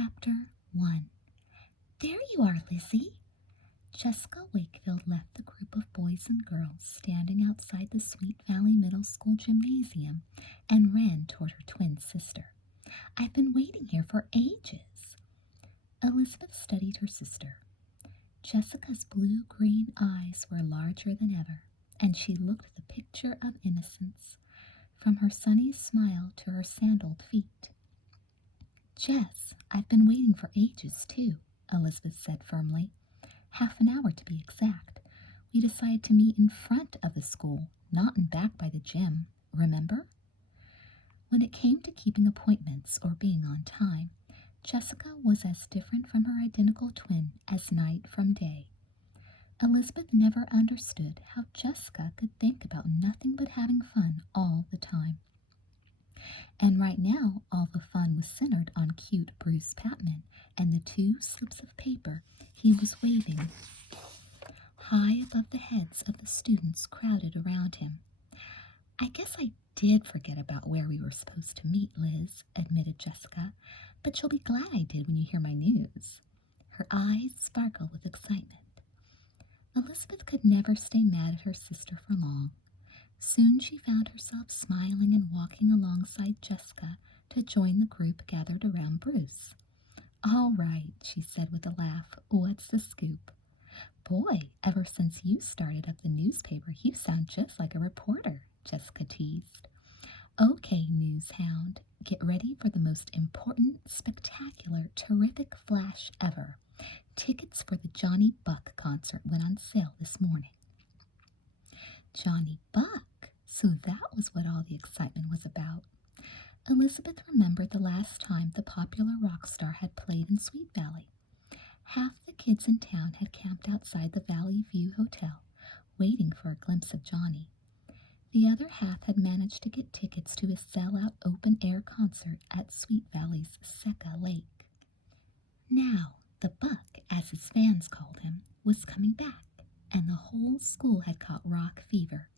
Chapter 1. There you are, Lizzie. Jessica Wakefield left the group of boys and girls standing outside the Sweet Valley Middle School gymnasium and ran toward her twin sister. I've been waiting here for ages. Elizabeth studied her sister. Jessica's blue-green eyes were larger than ever, and she looked the picture of innocence, from her sunny smile to her sandaled feet. Jess, I've been waiting for ages, too, Elizabeth said firmly. Half an hour to be exact. We decided to meet in front of the school, not in back by the gym, remember? When it came to keeping appointments or being on time, Jessica was as different from her identical twin as night from day. Elizabeth never understood how Jessica could think about nothing but having fun all the time. And right now, all the fun was centered on cute Bruce Patman and the 2 slips of paper he was waving high above the heads of the students crowded around him. I guess I did forget about where we were supposed to meet, Liz, admitted Jessica, but you'll be glad I did when you hear my news. Her eyes sparkled with excitement. Elizabeth could never stay mad at her sister for long. Soon she found herself smiling and walking alongside Jessica to join the group gathered around Bruce. All right, she said with a laugh. What's the scoop? Boy, ever since you started up the newspaper, you sound just like a reporter, Jessica teased. Okay, news hound, get ready for the most important, spectacular, terrific flash ever. Tickets for the Johnny Buck concert went on sale this morning. Johnny Buck? So that was what all the excitement was about. Elizabeth remembered the last time the popular rock star had played in Sweet Valley. Half the kids in town had camped outside the Valley View Hotel, waiting for a glimpse of Johnny. The other half had managed to get tickets to his sell-out open-air concert at Sweet Valley's Seca Lake. Now, the Buck, as his fans called him, was coming back, and the whole school had caught rock fever.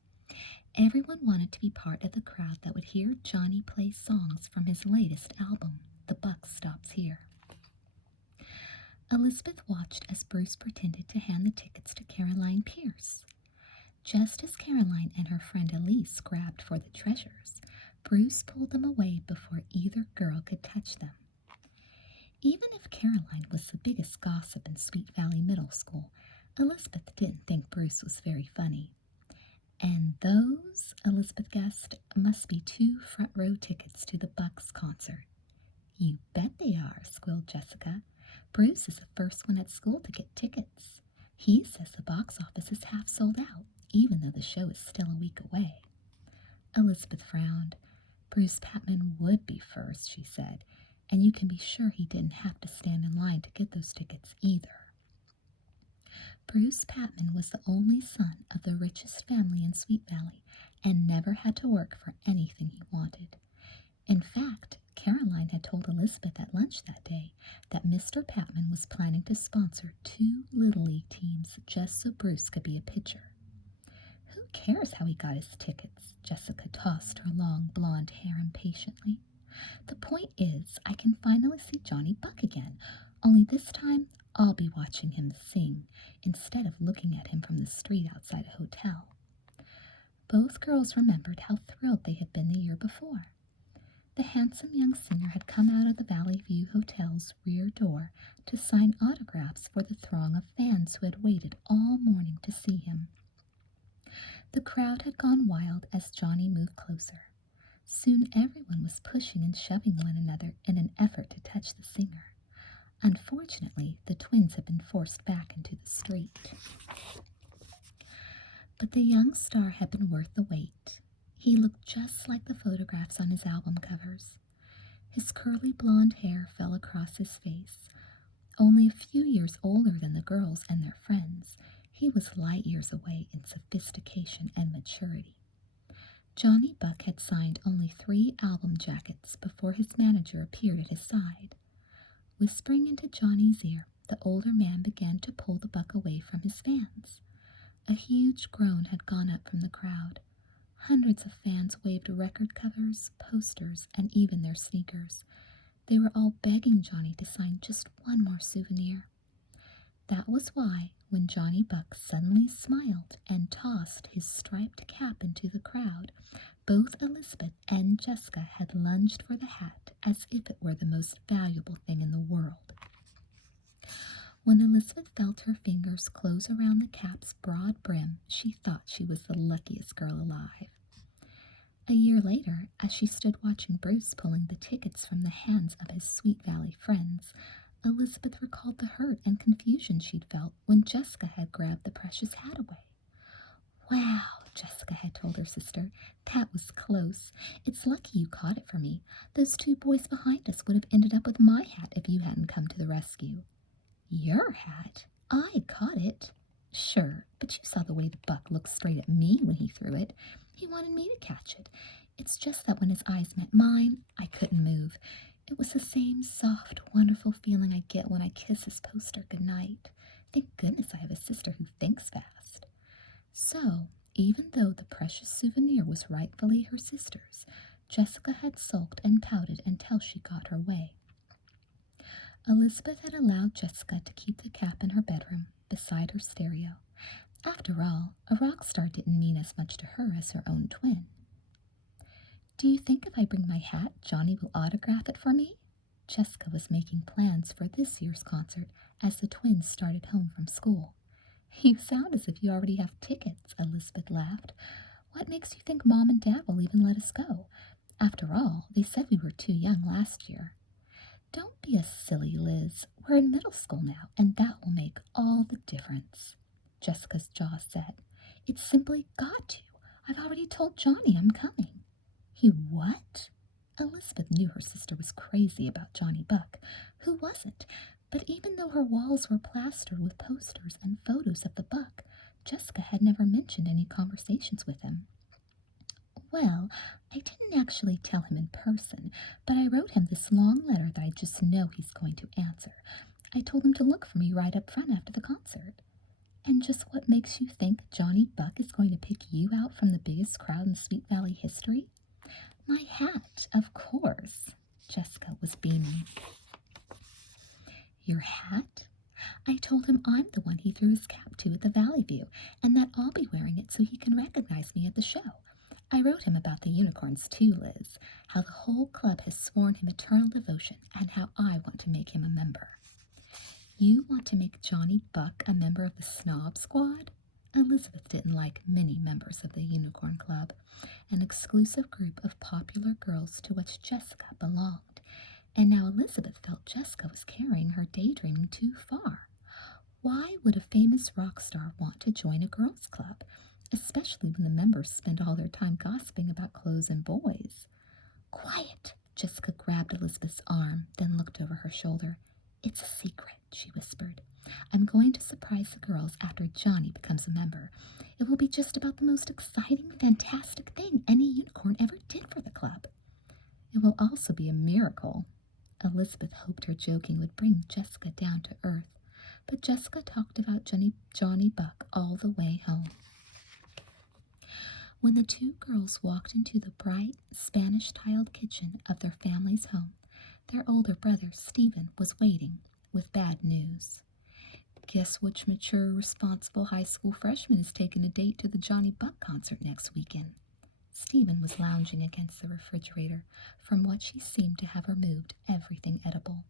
Everyone wanted to be part of the crowd that would hear Johnny play songs from his latest album, The Buck Stops Here. Elizabeth watched as Bruce pretended to hand the tickets to Caroline Pierce. Just as Caroline and her friend Elise grabbed for the treasures, Bruce pulled them away before either girl could touch them. Even if Caroline was the biggest gossip in Sweet Valley Middle School, Elizabeth didn't think Bruce was very funny. And those, Elizabeth guessed, must be 2 front-row tickets to the Bucks concert. You bet they are, squealed Jessica. Bruce is the first one at school to get tickets. He says the box office is half sold out, even though the show is still a week away. Elizabeth frowned. Bruce Patman would be first, she said, and you can be sure he didn't have to stand in line to get those tickets either. Bruce Patman was the only son of the richest family in Sweet Valley and never had to work for anything he wanted. In fact, Caroline had told Elizabeth at lunch that day that Mr. Patman was planning to sponsor 2 Little League teams just so Bruce could be a pitcher. Who cares how he got his tickets? Jessica tossed her long blonde hair impatiently. The point is, I can finally see Johnny Buck again, only this time I'll be watching him sing instead of looking at him from the street outside a hotel. Both girls remembered how thrilled they had been the year before. The handsome young singer had come out of the Valley View Hotel's rear door to sign autographs for the throng of fans who had waited all morning to see him. The crowd had gone wild as Johnny moved closer. Soon everyone was pushing and shoving one another in an effort to touch the singer. Unfortunately, the twins had been forced back into the street. But the young star had been worth the wait. He looked just like the photographs on his album covers. His curly blonde hair fell across his face. Only a few years older than the girls and their friends, he was light years away in sophistication and maturity. Johnny Buck had signed only 3 album jackets before his manager appeared at his side. Whispering into Johnny's ear, the older man began to pull the Buck away from his fans. A huge groan had gone up from the crowd. Hundreds of fans waved record covers, posters, and even their sneakers. They were all begging Johnny to sign just one more souvenir. That was why, when Johnny Buck suddenly smiled and tossed his striped cap into the crowd, both Elizabeth and Jessica had lunged for the hat as if it were the most valuable thing in the world. When Elizabeth felt her fingers close around the cap's broad brim, she thought she was the luckiest girl alive. A year later, as she stood watching Bruce pulling the tickets from the hands of his Sweet Valley friends, Elizabeth recalled the hurt and confusion she'd felt when Jessica had grabbed the precious hat away. "Wow," Jessica had told her sister, "that was close. It's lucky you caught it for me. Those two boys behind us would have ended up with my hat if you hadn't come to the rescue." "Your hat? I caught it." "Sure, but you saw the way the buck looked straight at me when he threw it. He wanted me to catch it. It's just that when his eyes met mine, I couldn't move. It was the same soft, wonderful feeling I get when I kiss his poster goodnight. Thank goodness I have a sister who thinks fast." So, even though the precious souvenir was rightfully her sister's, Jessica had sulked and pouted until she got her way. Elizabeth had allowed Jessica to keep the cap in her bedroom, beside her stereo. After all, a rock star didn't mean as much to her as her own twin. "Do you think if I bring my hat, Johnny will autograph it for me?" Jessica was making plans for this year's concert as the twins started home from school. "You sound as if you already have tickets," Elizabeth laughed. "What makes you think Mom and Dad will even let us go? After all, they said we were too young last year." "Don't be a silly, Liz. We're in middle school now, and that will make all the difference," Jessica's jaw said. "It's simply got to. I've already told Johnny I'm coming." "You what?" Elizabeth knew her sister was crazy about Johnny Buck. Who wasn't? But even though her walls were plastered with posters and photos of the buck, Jessica had never mentioned any conversations with him. "Well, I didn't actually tell him in person, but I wrote him this long letter that I just know he's going to answer. I told him to look for me right up front after the concert." "And just what makes you think Johnny Buck is going to pick you out from the biggest crowd in Sweet Valley history?" "My hat, of course." Jessica was beaming. "Your hat?" "I told him I'm the one he threw his cap to at the Valley View, and that I'll be wearing it so he can recognize me at the show. I wrote him about the unicorns too, Liz, how the whole club has sworn him eternal devotion, and how I want to make him a member." "You want to make Johnny Buck a member of the Snob Squad?" Elizabeth didn't like many members of the Unicorn Club, an exclusive group of popular girls to which Jessica belonged, and now Elizabeth felt Jessica was carrying her daydreaming too far. Why would a famous rock star want to join a girls' club, especially when the members spend all their time gossiping about clothes and boys? "Quiet!" Jessica grabbed Elizabeth's arm, then looked over her shoulder. "It's a secret," she whispered. "I'm going to surprise the girls after Johnny becomes a member. It will be just about the most exciting, fantastic thing any unicorn ever did for the club. It will also be a miracle." Elizabeth hoped her joking would bring Jessica down to earth, but Jessica talked about Johnny Buck all the way home. When the two girls walked into the bright, Spanish-tiled kitchen of their family's home, their older brother, Stephen, was waiting with bad news. "Guess which mature, responsible high school freshman is taking a date to the Johnny Buck concert next weekend?" Stephen was lounging against the refrigerator, from which he seemed to have removed everything edible.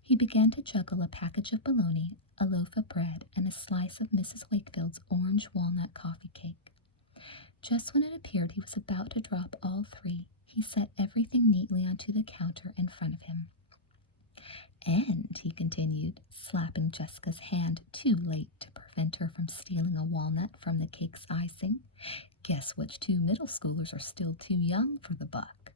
He began to juggle a package of bologna, a loaf of bread, and a slice of Mrs. Wakefield's orange walnut coffee cake. Just when it appeared he was about to drop all three, he set everything neatly onto the counter in front of him. "And," he continued, slapping Jessica's hand too late to prevent her from stealing a walnut from the cake's icing, "guess which two middle schoolers are still too young for the buck?"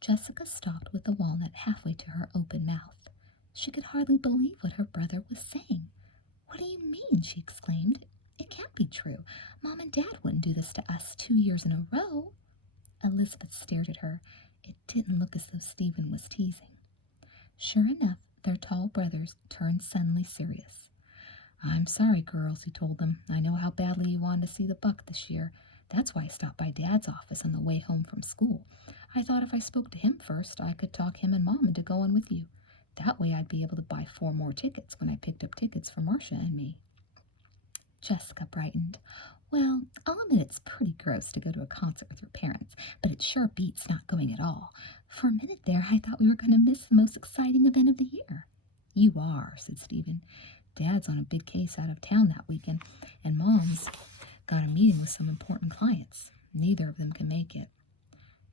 Jessica stopped with the walnut halfway to her open mouth. She could hardly believe what her brother was saying. "What do you mean?" she exclaimed. "It can't be true. Mom and Dad wouldn't do this to us 2 years in a row." Elizabeth stared at her. It didn't look as though Stephen was teasing. Sure enough, their tall brothers turned suddenly serious. "I'm sorry, girls," he told them. "I know how badly you wanted to see the buck this year. That's why I stopped by Dad's office on the way home from school. I thought if I spoke to him first, I could talk him and Mom into going with you. That way I'd be able to buy 4 more tickets when I picked up tickets for Marcia and me." Jessica brightened. "Well, I'll admit it's pretty gross to go to a concert with your parents, but it sure beats not going at all. For a minute there, I thought we were going to miss the most exciting event of the year." "You are," said Stephen. "Dad's on a big case out of town that weekend, and Mom's got a meeting with some important clients. Neither of them can make it."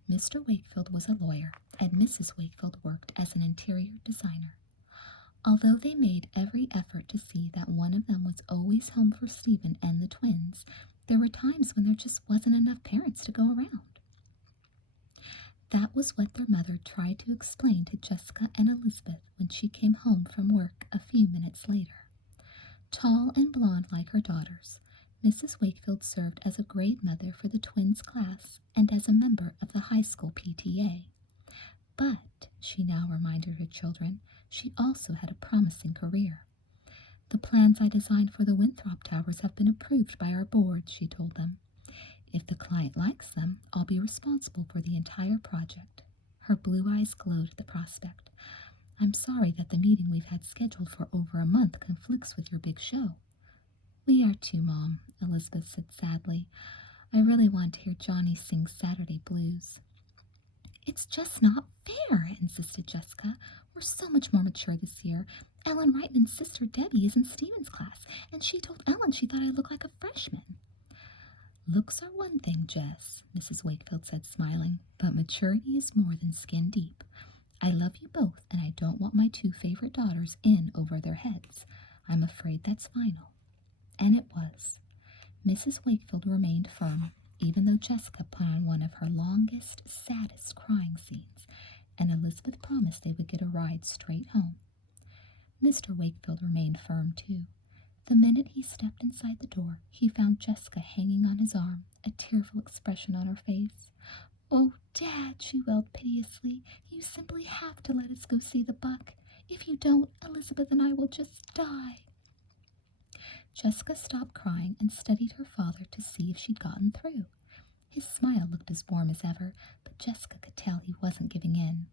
Mr. Wakefield was a lawyer, and Mrs. Wakefield worked as an interior designer. Although they made every effort to see that one of them was always home for Stephen and the twins, there were times when there just wasn't enough parents to go around. That was what their mother tried to explain to Jessica and Elizabeth when she came home from work a few minutes later. Tall and blonde like her daughters, Mrs. Wakefield served as a grade mother for the twins' class and as a member of the high school PTA. But, she now reminded her children, she also had a promising career. "The plans I designed for the Winthrop Towers have been approved by our board," she told them. "If the client likes them, I'll be responsible for the entire project." Her blue eyes glowed at the prospect. "I'm sorry that the meeting we've had scheduled for over a month conflicts with your big show." "We are too, Mom," Elizabeth said sadly. "I really want to hear Johnny sing Saturday Blues." "It's just not fair," insisted Jessica. "We're so much more mature this year. Ellen Reitman's sister Debbie is in Stephen's class, and she told Ellen she thought I looked like a freshman." "Looks are one thing, Jess," Mrs. Wakefield said, smiling, "but maturity is more than skin deep. I love you both, and I don't want my 2 favorite daughters in over their heads. I'm afraid that's final." And it was. Mrs. Wakefield remained firm, even though Jessica put on one of her longest, saddest crying scenes, and Elizabeth promised they would get a ride straight home. Mr. Wakefield remained firm, too. The minute he stepped inside the door, he found Jessica hanging on his arm, a tearful expression on her face. "Oh, Dad," she wailed piteously, "you simply have to let us go see the buck. If you don't, Elizabeth and I will just die." Jessica stopped crying and studied her father to see if she'd gotten through. His smile looked as warm as ever, but Jessica could tell he wasn't giving in.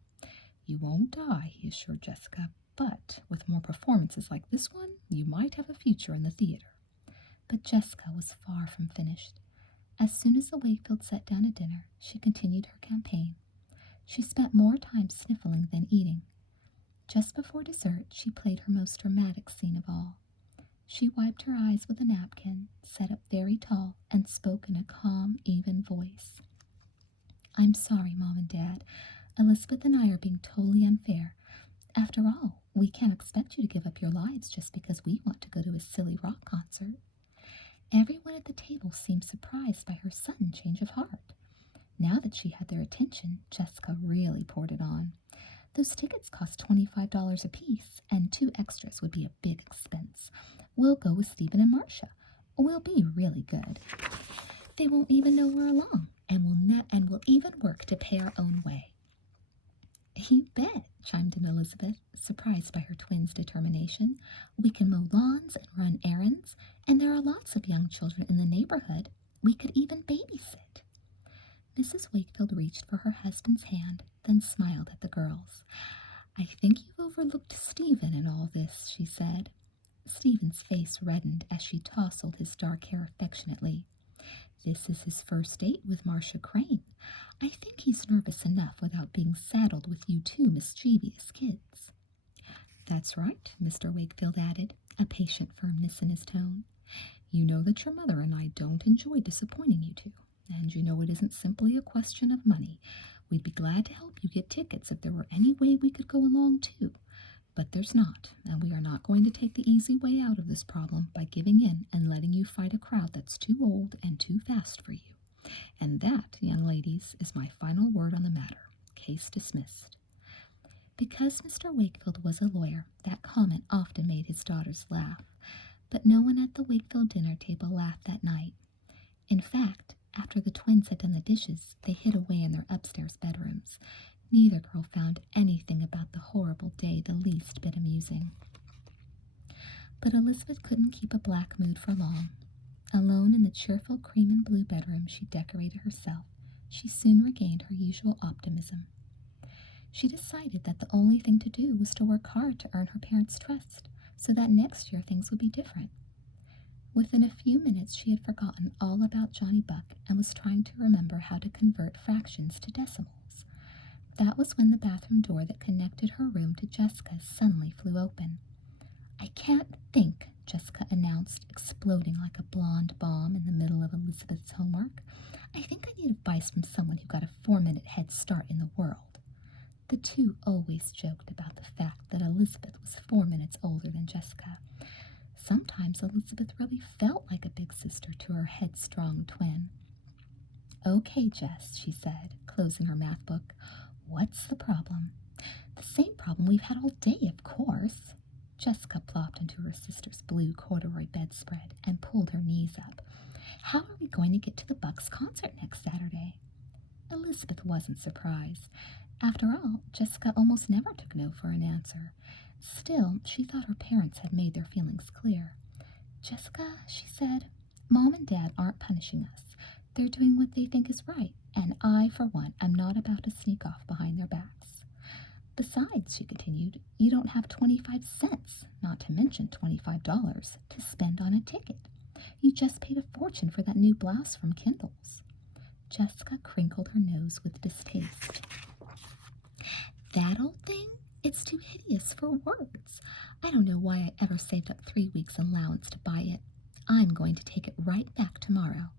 "You won't die," he assured Jessica, "but with more performances like this one, you might have a future in the theater." But Jessica was far from finished. As soon as the Wakefield sat down to dinner, she continued her campaign. She spent more time sniffling than eating. Just before dessert, she played her most dramatic scene of all. She wiped her eyes with a napkin, sat up very tall, and spoke in a calm, even voice. "I'm sorry, Mom and Dad. Elizabeth and I are being totally unfair. After all, we can't expect you to give up your lives just because we want to go to a silly rock concert." Everyone at the table seemed surprised by her sudden change of heart. Now that she had their attention, Jessica really poured it on. "Those tickets cost $25 apiece, and 2 extras would be a big expense. We'll go with Stephen and Marcia. We'll be really good. They won't even know we're along, and we'll even work to pay our own way." "You bet," chimed in Elizabeth, surprised by her twins' determination. "We can mow lawns and run errands, and there are lots of young children in the neighborhood. We could even babysit." Mrs. Wakefield reached for her husband's hand, then smiled at the girls. "I think you've overlooked Stephen in all this," she said. Stephen's face reddened as she tousled his dark hair affectionately. "This is his first date with Marcia Crane. I think he's nervous enough without being saddled with you 2 mischievous kids." "That's right," Mr. Wakefield added, a patient firmness in his tone. "You know that your mother and I don't enjoy disappointing you 2. And you know it isn't simply a question of money. We'd be glad to help you get tickets if there were any way we could go along too. But there's not, and we are not going to take the easy way out of this problem by giving in and letting you fight a crowd that's too old and too fast for you. And that, young ladies, is my final word on the matter. Case dismissed." Because Mr. Wakefield was a lawyer, that comment often made his daughters laugh. But no one at the Wakefield dinner table laughed that night. In fact, after the twins had done the dishes, they hid away in their upstairs bedrooms. Neither girl found anything about the horrible day the least bit amusing. But Elizabeth couldn't keep a black mood for long. Alone in the cheerful cream and blue bedroom she decorated herself, She soon regained her usual optimism. She decided that the only thing to do was to work hard to earn her parents' trust, so that next year things would be different. Within a few minutes, she had forgotten all about Johnny Buck and was trying to remember how to convert fractions to decimals. That was when the bathroom door that connected her room to Jessica's suddenly flew open. "I can't think," Jessica announced, exploding like a blonde bomb in the middle of Elizabeth's homework. "I think I need advice from someone who got a 4-minute head start in the world." The two always joked about the fact that Elizabeth was 4 minutes older than Jessica. Sometimes Elizabeth really felt like a big sister to her headstrong twin. "Okay, Jess," she said, closing her math book. "What's the problem?" "The same problem we've had all day, of course." Jessica plopped into her sister's blue corduroy bedspread and pulled her knees up. "How are we going to get to the Bucks concert next Saturday?" Elizabeth wasn't surprised. After all, Jessica almost never took no for an answer. Still, she thought her parents had made their feelings clear. "Jessica," she said, "Mom and Dad aren't punishing us. They're doing what they think is right, and I, for one, am not about to sneak off behind their backs. Besides," she continued, "you don't have 25 cents, not to mention $25, to spend on a ticket. You just paid a fortune for that new blouse from Kindle's." Jessica crinkled her nose with distaste. "That old thing? It's too hideous for words. I don't know why I ever saved up 3 weeks' allowance to buy it. I'm going to take it right back tomorrow."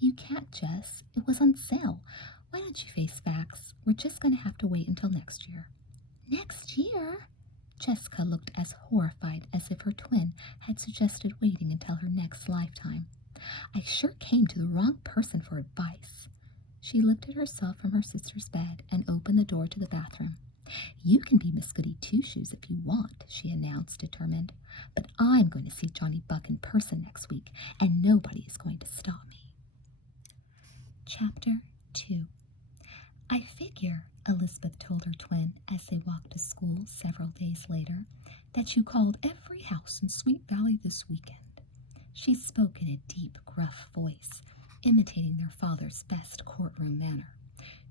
"You can't, Jess. It was on sale. Why don't you face facts? We're just going to have to wait until next year." "Next year?" Jessica looked as horrified as if her twin had suggested waiting until her next lifetime. "I sure came to the wrong person for advice." She lifted herself from her sister's bed and opened the door to the bathroom. "You can be Miss Goody Two-Shoes if you want," she announced, determined. "But I'm going to see Johnny Buck in person next week, and nobody is going to stop me." Chapter 2. "I figure," Elizabeth told her twin as they walked to school several days later, "that you called every house in Sweet Valley this weekend." She spoke in a deep, gruff voice, imitating their father's best courtroom manner.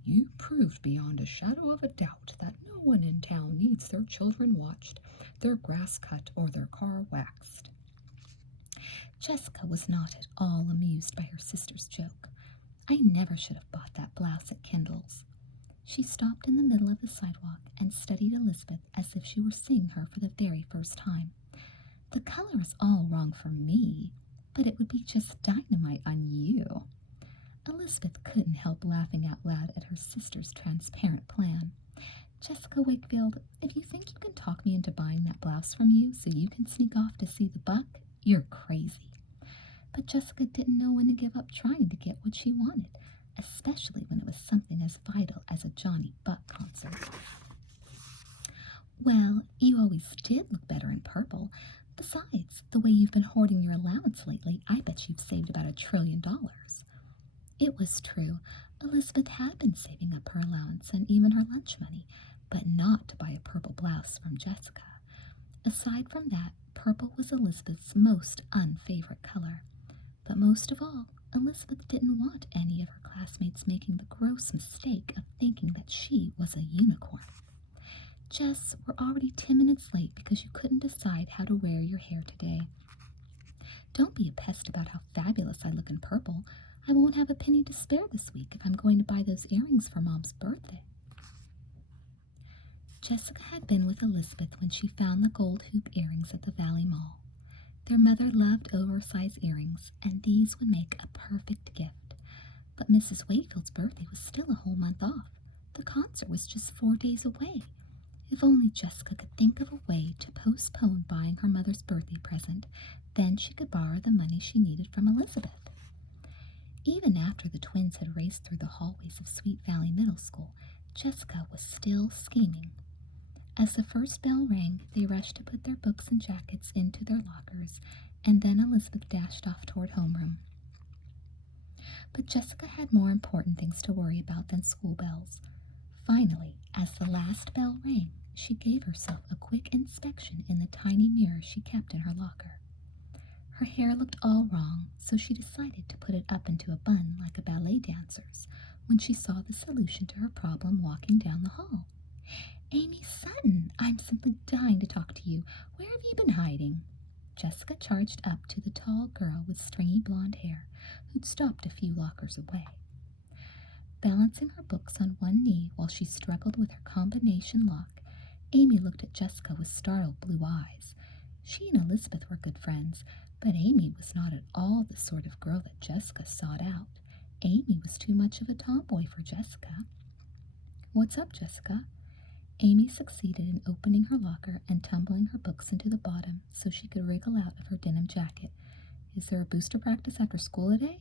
"You proved beyond a shadow of a doubt that no one in town needs their children watched, their grass cut, or their car waxed." Jessica was not at all amused by her sister's joke. "I never should have bought that blouse at Kindle's." She stopped in the middle of the sidewalk and studied Elizabeth as if she were seeing her for the very first time. "The color is all wrong for me, but it would be just dynamite on you." Elizabeth couldn't help laughing out loud at her sister's transparent plan. "Jessica Wakefield, if you think you can talk me into buying that blouse from you so you can sneak off to see the Buck, you're crazy." But Jessica didn't know when to give up trying to get what she wanted, especially when it was something as vital as a Johnny Buck concert. "Well, you always did look better in purple. Besides, the way you've been hoarding your allowance lately, I bet you've saved about $1 trillion. It was true. Elizabeth had been saving up her allowance and even her lunch money, but not to buy a purple blouse from Jessica. Aside from that, purple was Elizabeth's most unfavorite color. But most of all, Elizabeth didn't want any of her classmates making the gross mistake of thinking that she was a unicorn. "Jess, we're already 10 minutes late because you couldn't decide how to wear your hair today. Don't be a pest about how fabulous I look in purple. I won't have a penny to spare this week if I'm going to buy those earrings for Mom's birthday." Jessica had been with Elizabeth when she found the gold hoop earrings at the Valley Mall. Their mother loved oversized earrings, and these would make a perfect gift. But Mrs. Wakefield's birthday was still a whole month off. The concert was just 4 days away. If only Jessica could think of a way to postpone buying her mother's birthday present, then she could borrow the money she needed from Elizabeth. Even after the twins had raced through the hallways of Sweet Valley Middle School, Jessica was still scheming. As the first bell rang, they rushed to put their books and jackets into their lockers, and then Elizabeth dashed off toward homeroom. But Jessica had more important things to worry about than school bells. Finally, as the last bell rang, she gave herself a quick inspection in the tiny mirror she kept in her locker. Her hair looked all wrong, so she decided to put it up into a bun like a ballet dancer's, when she saw the solution to her problem walking down the hall. Amy Sutton, I'm simply dying to talk to you. Where have you been hiding? Jessica charged up to the tall girl with stringy blonde hair, who'd stopped a few lockers away. Balancing her books on one knee while she struggled with her combination lock, Amy looked at Jessica with startled blue eyes. She and Elizabeth were good friends, but Amy was not at all the sort of girl that Jessica sought out. Amy was too much of a tomboy for Jessica. What's up, Jessica? Amy succeeded in opening her locker and tumbling her books into the bottom so she could wriggle out of her denim jacket. Is there a booster practice after school today?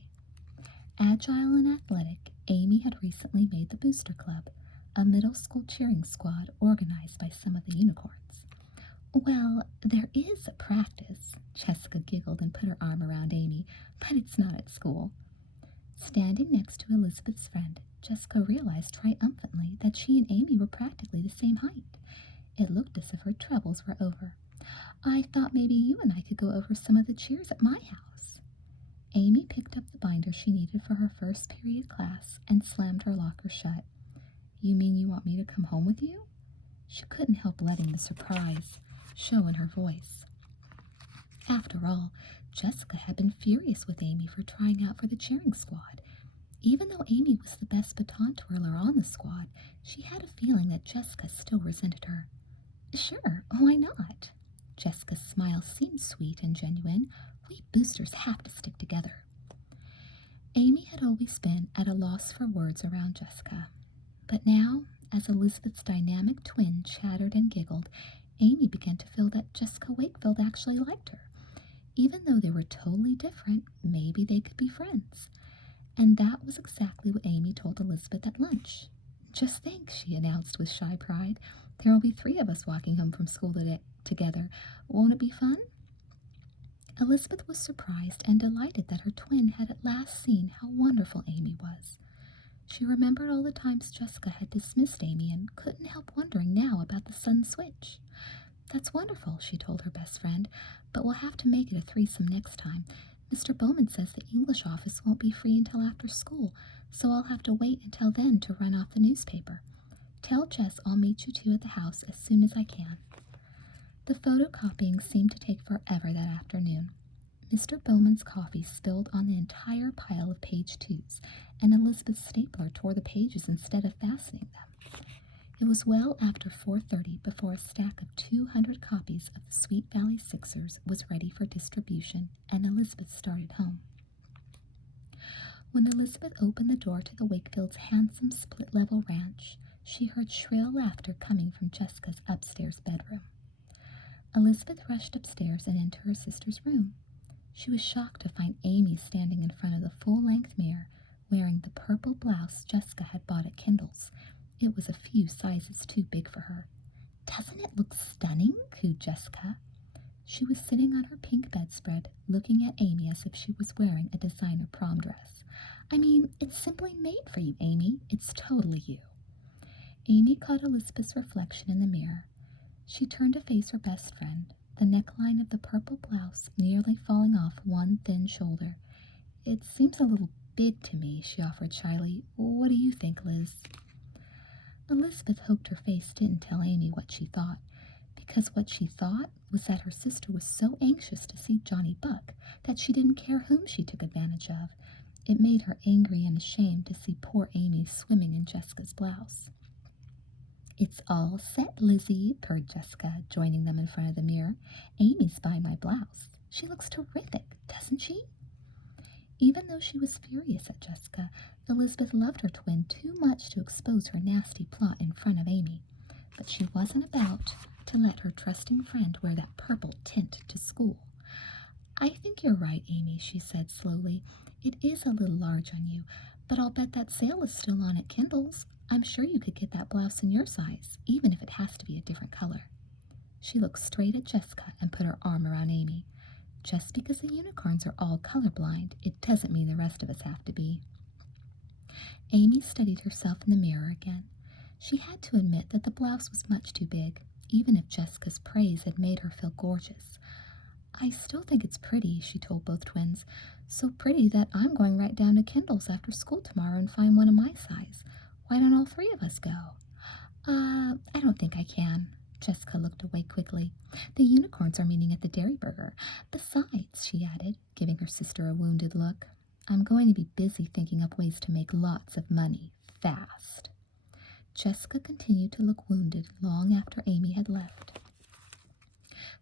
Agile and athletic, Amy had recently made the Booster Club, a middle school cheering squad organized by some of the unicorns. Well, there is a practice, Jessica giggled and put her arm around Amy, but it's not at school. Standing next to Elizabeth's friend, Jessica realized triumphantly that she and Amy were practically the same height. It looked as if her troubles were over. I thought maybe you and I could go over some of the cheers at my house. Amy picked up the binder she needed for her first period class and slammed her locker shut. You mean you want me to come home with you? She couldn't help letting the surprise show in her voice. After all, Jessica had been furious with Amy for trying out for the cheering squad. Even though Amy was the best baton twirler on the squad, she had a feeling that Jessica still resented her. Sure, why not? Jessica's smile seemed sweet and genuine. We boosters have to stick together. Amy had always been at a loss for words around Jessica. But now, as Elizabeth's dynamic twin chattered and giggled, Amy began to feel that Jessica Wakefield actually liked her. Even though they were totally different, maybe they could be friends. And that was exactly what Amy told Elizabeth at lunch. Just think, she announced with shy pride, there will be 3 of us walking home from school together. Won't it be fun? Elizabeth was surprised and delighted that her twin had at last seen how wonderful Amy was. She remembered all the times Jessica had dismissed Amy and couldn't help wondering now about the sudden switch. That's wonderful, she told her best friend, but we'll have to make it a threesome next time. Mr. Bowman says the English office won't be free until after school, so I'll have to wait until then to run off the newspaper. Tell Jess I'll meet you 2 at the house as soon as I can. The photocopying seemed to take forever that afternoon. Mr. Bowman's coffee spilled on the entire pile of page 2s, and Elizabeth's stapler tore the pages instead of fastening them. It was well after 4:30 before a stack of 200 copies of the Sweet Valley Sixers was ready for distribution, and Elizabeth started home. When Elizabeth opened the door to the Wakefield's handsome split-level ranch, she heard shrill laughter coming from Jessica's upstairs bedroom. Elizabeth rushed upstairs and into her sister's room. She was shocked to find Amy standing in front of the full-length mirror, wearing the purple blouse Jessica had bought at Kendall's. It was a few sizes too big for her. Doesn't it look stunning? Cooed Jessica. She was sitting on her pink bedspread, looking at Amy as if she was wearing a designer prom dress. I mean, it's simply made for you, Amy. It's totally you. Amy caught Elizabeth's reflection in the mirror. She turned to face her best friend, the neckline of the purple blouse nearly falling off one thin shoulder. It seems a little big to me, she offered shyly. What do you think, Liz? Elizabeth hoped her face didn't tell Amy what she thought, because what she thought was that her sister was so anxious to see Johnny Buck that she didn't care whom she took advantage of. It made her angry and ashamed to see poor Amy swimming in Jessica's blouse. It's all set, Lizzie, purred Jessica, joining them in front of the mirror. Amy's buying my blouse. She looks terrific, doesn't she? Even though she was furious at Jessica, Elizabeth loved her twin too much to expose her nasty plot in front of Amy. But she wasn't about to let her trusting friend wear that purple tint to school. I think you're right, Amy, she said slowly. It is a little large on you, but I'll bet that sale is still on at Kendall's. I'm sure you could get that blouse in your size, even if it has to be a different color. She looked straight at Jessica and put her arm around Amy. Just because the unicorns are all colorblind, it doesn't mean the rest of us have to be. Amy studied herself in the mirror again. She had to admit that the blouse was much too big, even if Jessica's praise had made her feel gorgeous. I still think it's pretty, she told both twins. So pretty that I'm going right down to Kendall's after school tomorrow and find one of my size. Why don't all three of us go? I don't think I can. Jessica looked away quickly. The unicorns are meeting at the Dairy Burger. Besides, she added, giving her sister a wounded look, I'm going to be busy thinking up ways to make lots of money, fast. Jessica continued to look wounded long after Amy had left.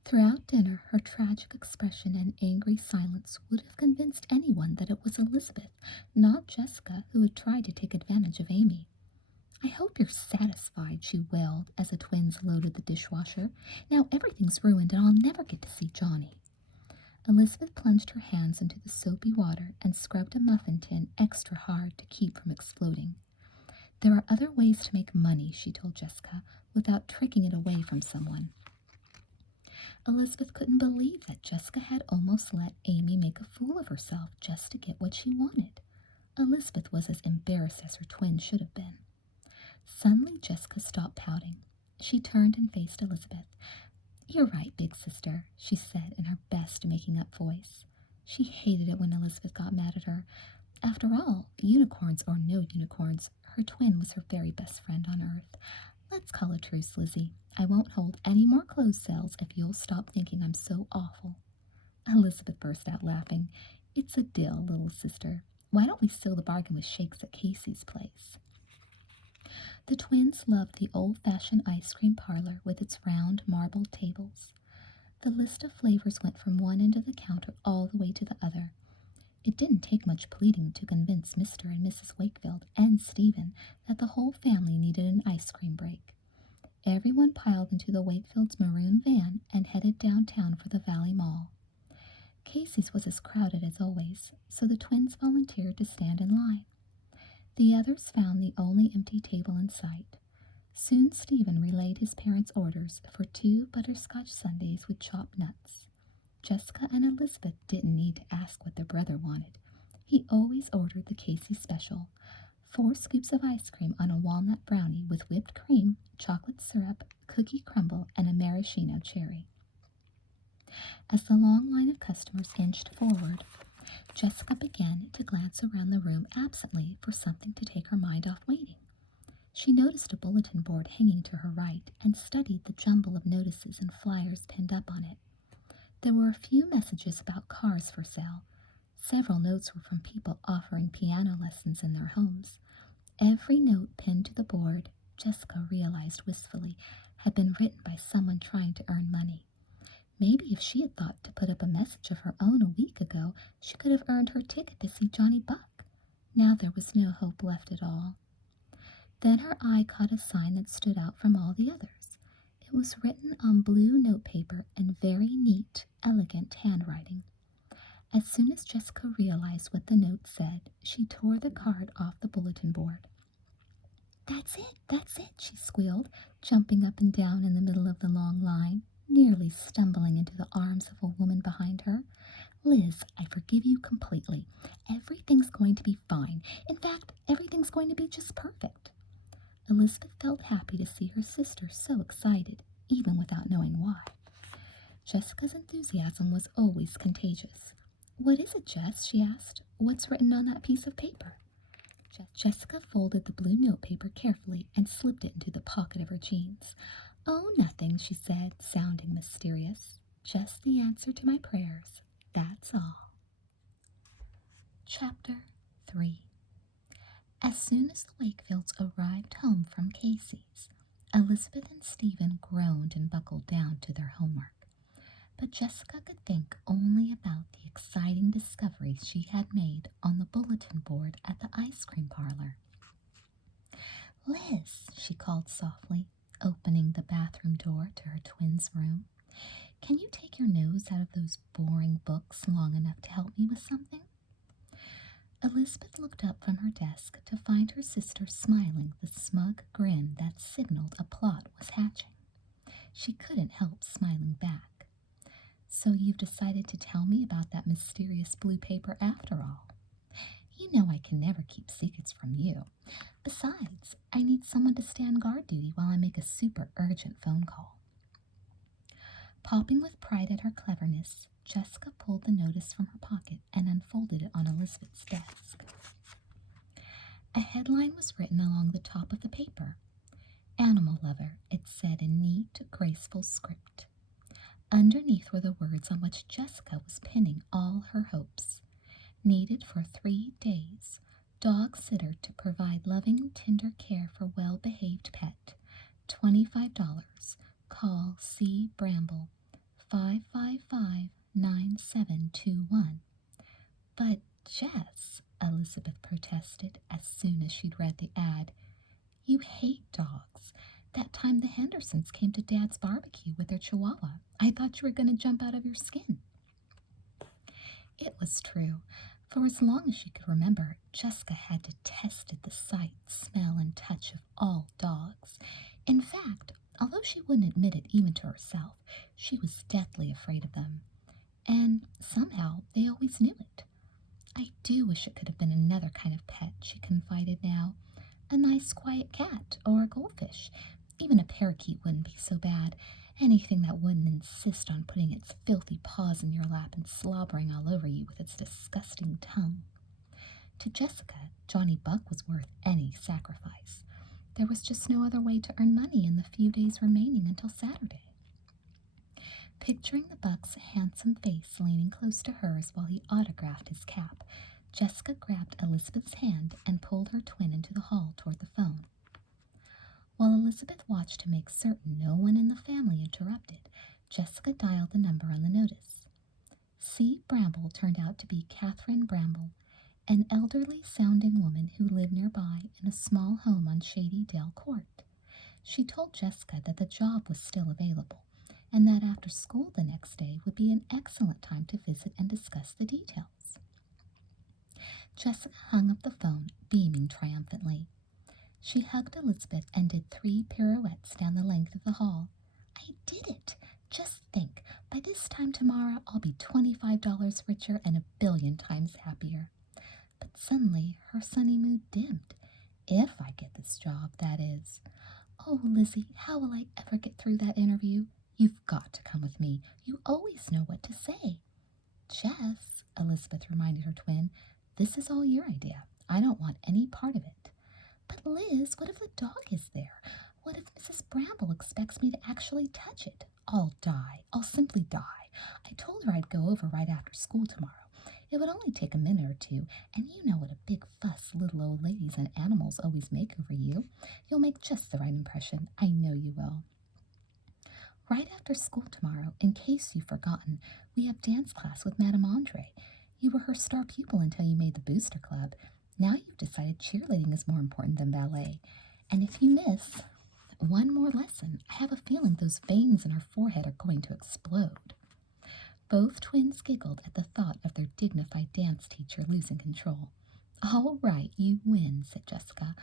Throughout dinner, her tragic expression and angry silence would have convinced anyone that it was Elizabeth, not Jessica, who had tried to take advantage of Amy. I hope you're satisfied, she wailed as the twins loaded the dishwasher. Now everything's ruined and I'll never get to see Johnny. Elizabeth plunged her hands into the soapy water and scrubbed a muffin tin extra hard to keep from exploding. There are other ways to make money, she told Jessica, without tricking it away from someone. Elizabeth couldn't believe that Jessica had almost let Amy make a fool of herself just to get what she wanted. Elizabeth was as embarrassed as her twin should have been. Suddenly Jessica stopped pouting. She turned and faced Elizabeth. You're right, big sister, she said in her best making-up voice. She hated it when Elizabeth got mad at her. After all, unicorns or no unicorns, her twin was her very best friend on earth. Let's call a truce, Lizzie. I won't hold any more clothes sales if you'll stop thinking I'm so awful. Elizabeth burst out laughing. It's a deal, little sister. Why don't we seal the bargain with shakes at Casey's place? The twins loved the old-fashioned ice cream parlor with its round marble tables. The list of flavors went from one end of the counter all the way to the other. It didn't take much pleading to convince Mr. and Mrs. Wakefield and Stephen that the whole family needed an ice cream break. Everyone piled into the Wakefield's maroon van and headed downtown for the Valley Mall. Casey's was as crowded as always, so the twins volunteered to stand in line. The others found the only empty table in sight. Soon Stephen relayed his parents' orders for 2 butterscotch sundaes with chopped nuts. Jessica and Elizabeth didn't need to ask what their brother wanted. He always ordered the Casey special, 4 scoops of ice cream on a walnut brownie with whipped cream, chocolate syrup, cookie crumble, and a maraschino cherry. As the long line of customers inched forward, Jessica began to glance around the room absently for something to take her mind off waiting. She noticed a bulletin board hanging to her right and studied the jumble of notices and flyers pinned up on it. There were a few messages about cars for sale. Several notes were from people offering piano lessons in their homes. Every note pinned to the board, Jessica realized wistfully, had been written by someone trying to earn money. Maybe if she had thought to put up a message of her own a week ago, she could have earned her ticket to see Johnny Buck. Now there was no hope left at all. Then her eye caught a sign that stood out from all the others. It was written on blue notepaper in very neat, elegant handwriting. As soon as Jessica realized what the note said, she tore the card off the bulletin board. That's it, she squealed, jumping up and down in the middle of the long line, nearly stumbling into the arms of a woman behind her. Liz, I forgive you completely. Everything's going to be fine. In fact, everything's going to be just perfect. Elizabeth felt happy to see her sister so excited, even without knowing why. Jessica's enthusiasm was always contagious. What is it, Jess? She asked. What's written on that piece of paper? Jessica folded the blue notepaper carefully and slipped it into the pocket of her jeans. Oh, nothing, she said, sounding mysterious. Just the answer to my prayers. That's all. Chapter 3. As soon as the Wakefields arrived home from Casey's, Elizabeth and Stephen groaned and buckled down to their homework. But Jessica could think only about the exciting discoveries she had made on the bulletin board at the ice cream parlor. Liz, she called softly, opening the bathroom door to her twins' room. Can you take your nose out of those boring books long enough to help me with something? Elizabeth looked up from her desk to find her sister smiling the smug grin that signaled a plot was hatching. She couldn't help smiling back. So you've decided to tell me about that mysterious blue paper after all. You know I can never keep secrets from you. Besides, I need someone to stand guard duty while I make a super urgent phone call. Popping with pride at her cleverness, Jessica pulled the notice from her pocket and unfolded it on Elizabeth's desk. A headline was written along the top of the paper. Animal Lover, it said in neat, graceful script. Underneath were the words on which Jessica was pinning all her hopes. Needed for 3 days. Dog sitter to provide loving, tender care for well-behaved pet. $25. Call C. Bramble, 555-9721. But, Jess, Elizabeth protested as soon as she'd read the ad, you hate dogs. That time the Hendersons came to Dad's barbecue with their chihuahua, I thought you were going to jump out of your skin. It was true. For as long as she could remember, Jessica had detested the sight, smell, and touch of all dogs. In fact, although she wouldn't admit it even to herself, she was deathly afraid of them. And somehow they always knew it. I do wish it could have been another kind of pet, she confided now. A nice quiet cat or a goldfish. Even a parakeet wouldn't be so bad. Anything that wouldn't insist on putting its filthy paws in your lap and slobbering all over you with its disgusting tongue. To Jessica, Johnny Buck was worth any sacrifice. There was just no other way to earn money in the few days remaining until Saturday. Picturing the Buck's handsome face leaning close to hers while he autographed his cap, Jessica grabbed Elizabeth's hand and pulled her twin into the hall toward the phone. While Elizabeth watched to make certain no one in the family interrupted, Jessica dialed the number on the notice. C. Bramble turned out to be Catherine Bramble, an elderly-sounding woman who lived nearby in a small home on Shady Dale Court. She told Jessica that the job was still available, and that after school the next day would be an excellent time to visit and discuss the details. Jessica hung up the phone, beaming triumphantly. She hugged Elizabeth and did 3 pirouettes down the length of the hall. I did it! Just think, by this time tomorrow I'll be $25 richer and 1,000,000,000 times happier. But suddenly her sunny mood dimmed. If I get this job, that is. Oh, Lizzie, how will I ever get through that interview? You've got to come with me. You always know what to say. Jess, Elizabeth reminded her twin, this is all your idea. I don't want any part of it. But Liz, what if the dog is there? What if Mrs. Bramble expects me to actually touch it? I'll die. I'll simply die. I told her I'd go over right after school tomorrow. It would only take a minute or two, and you know what a big fuss little old ladies and animals always make over you. You'll make just the right impression. I know you will. Right after school tomorrow, in case you've forgotten, we have dance class with Madame Andre. You were her star pupil until you made the Booster Club. Now you've decided cheerleading is more important than ballet. And if you miss one more lesson, I have a feeling those veins in her forehead are going to explode. Both twins giggled at the thought of their dignified dance teacher losing control. All right, you win, said Jessica.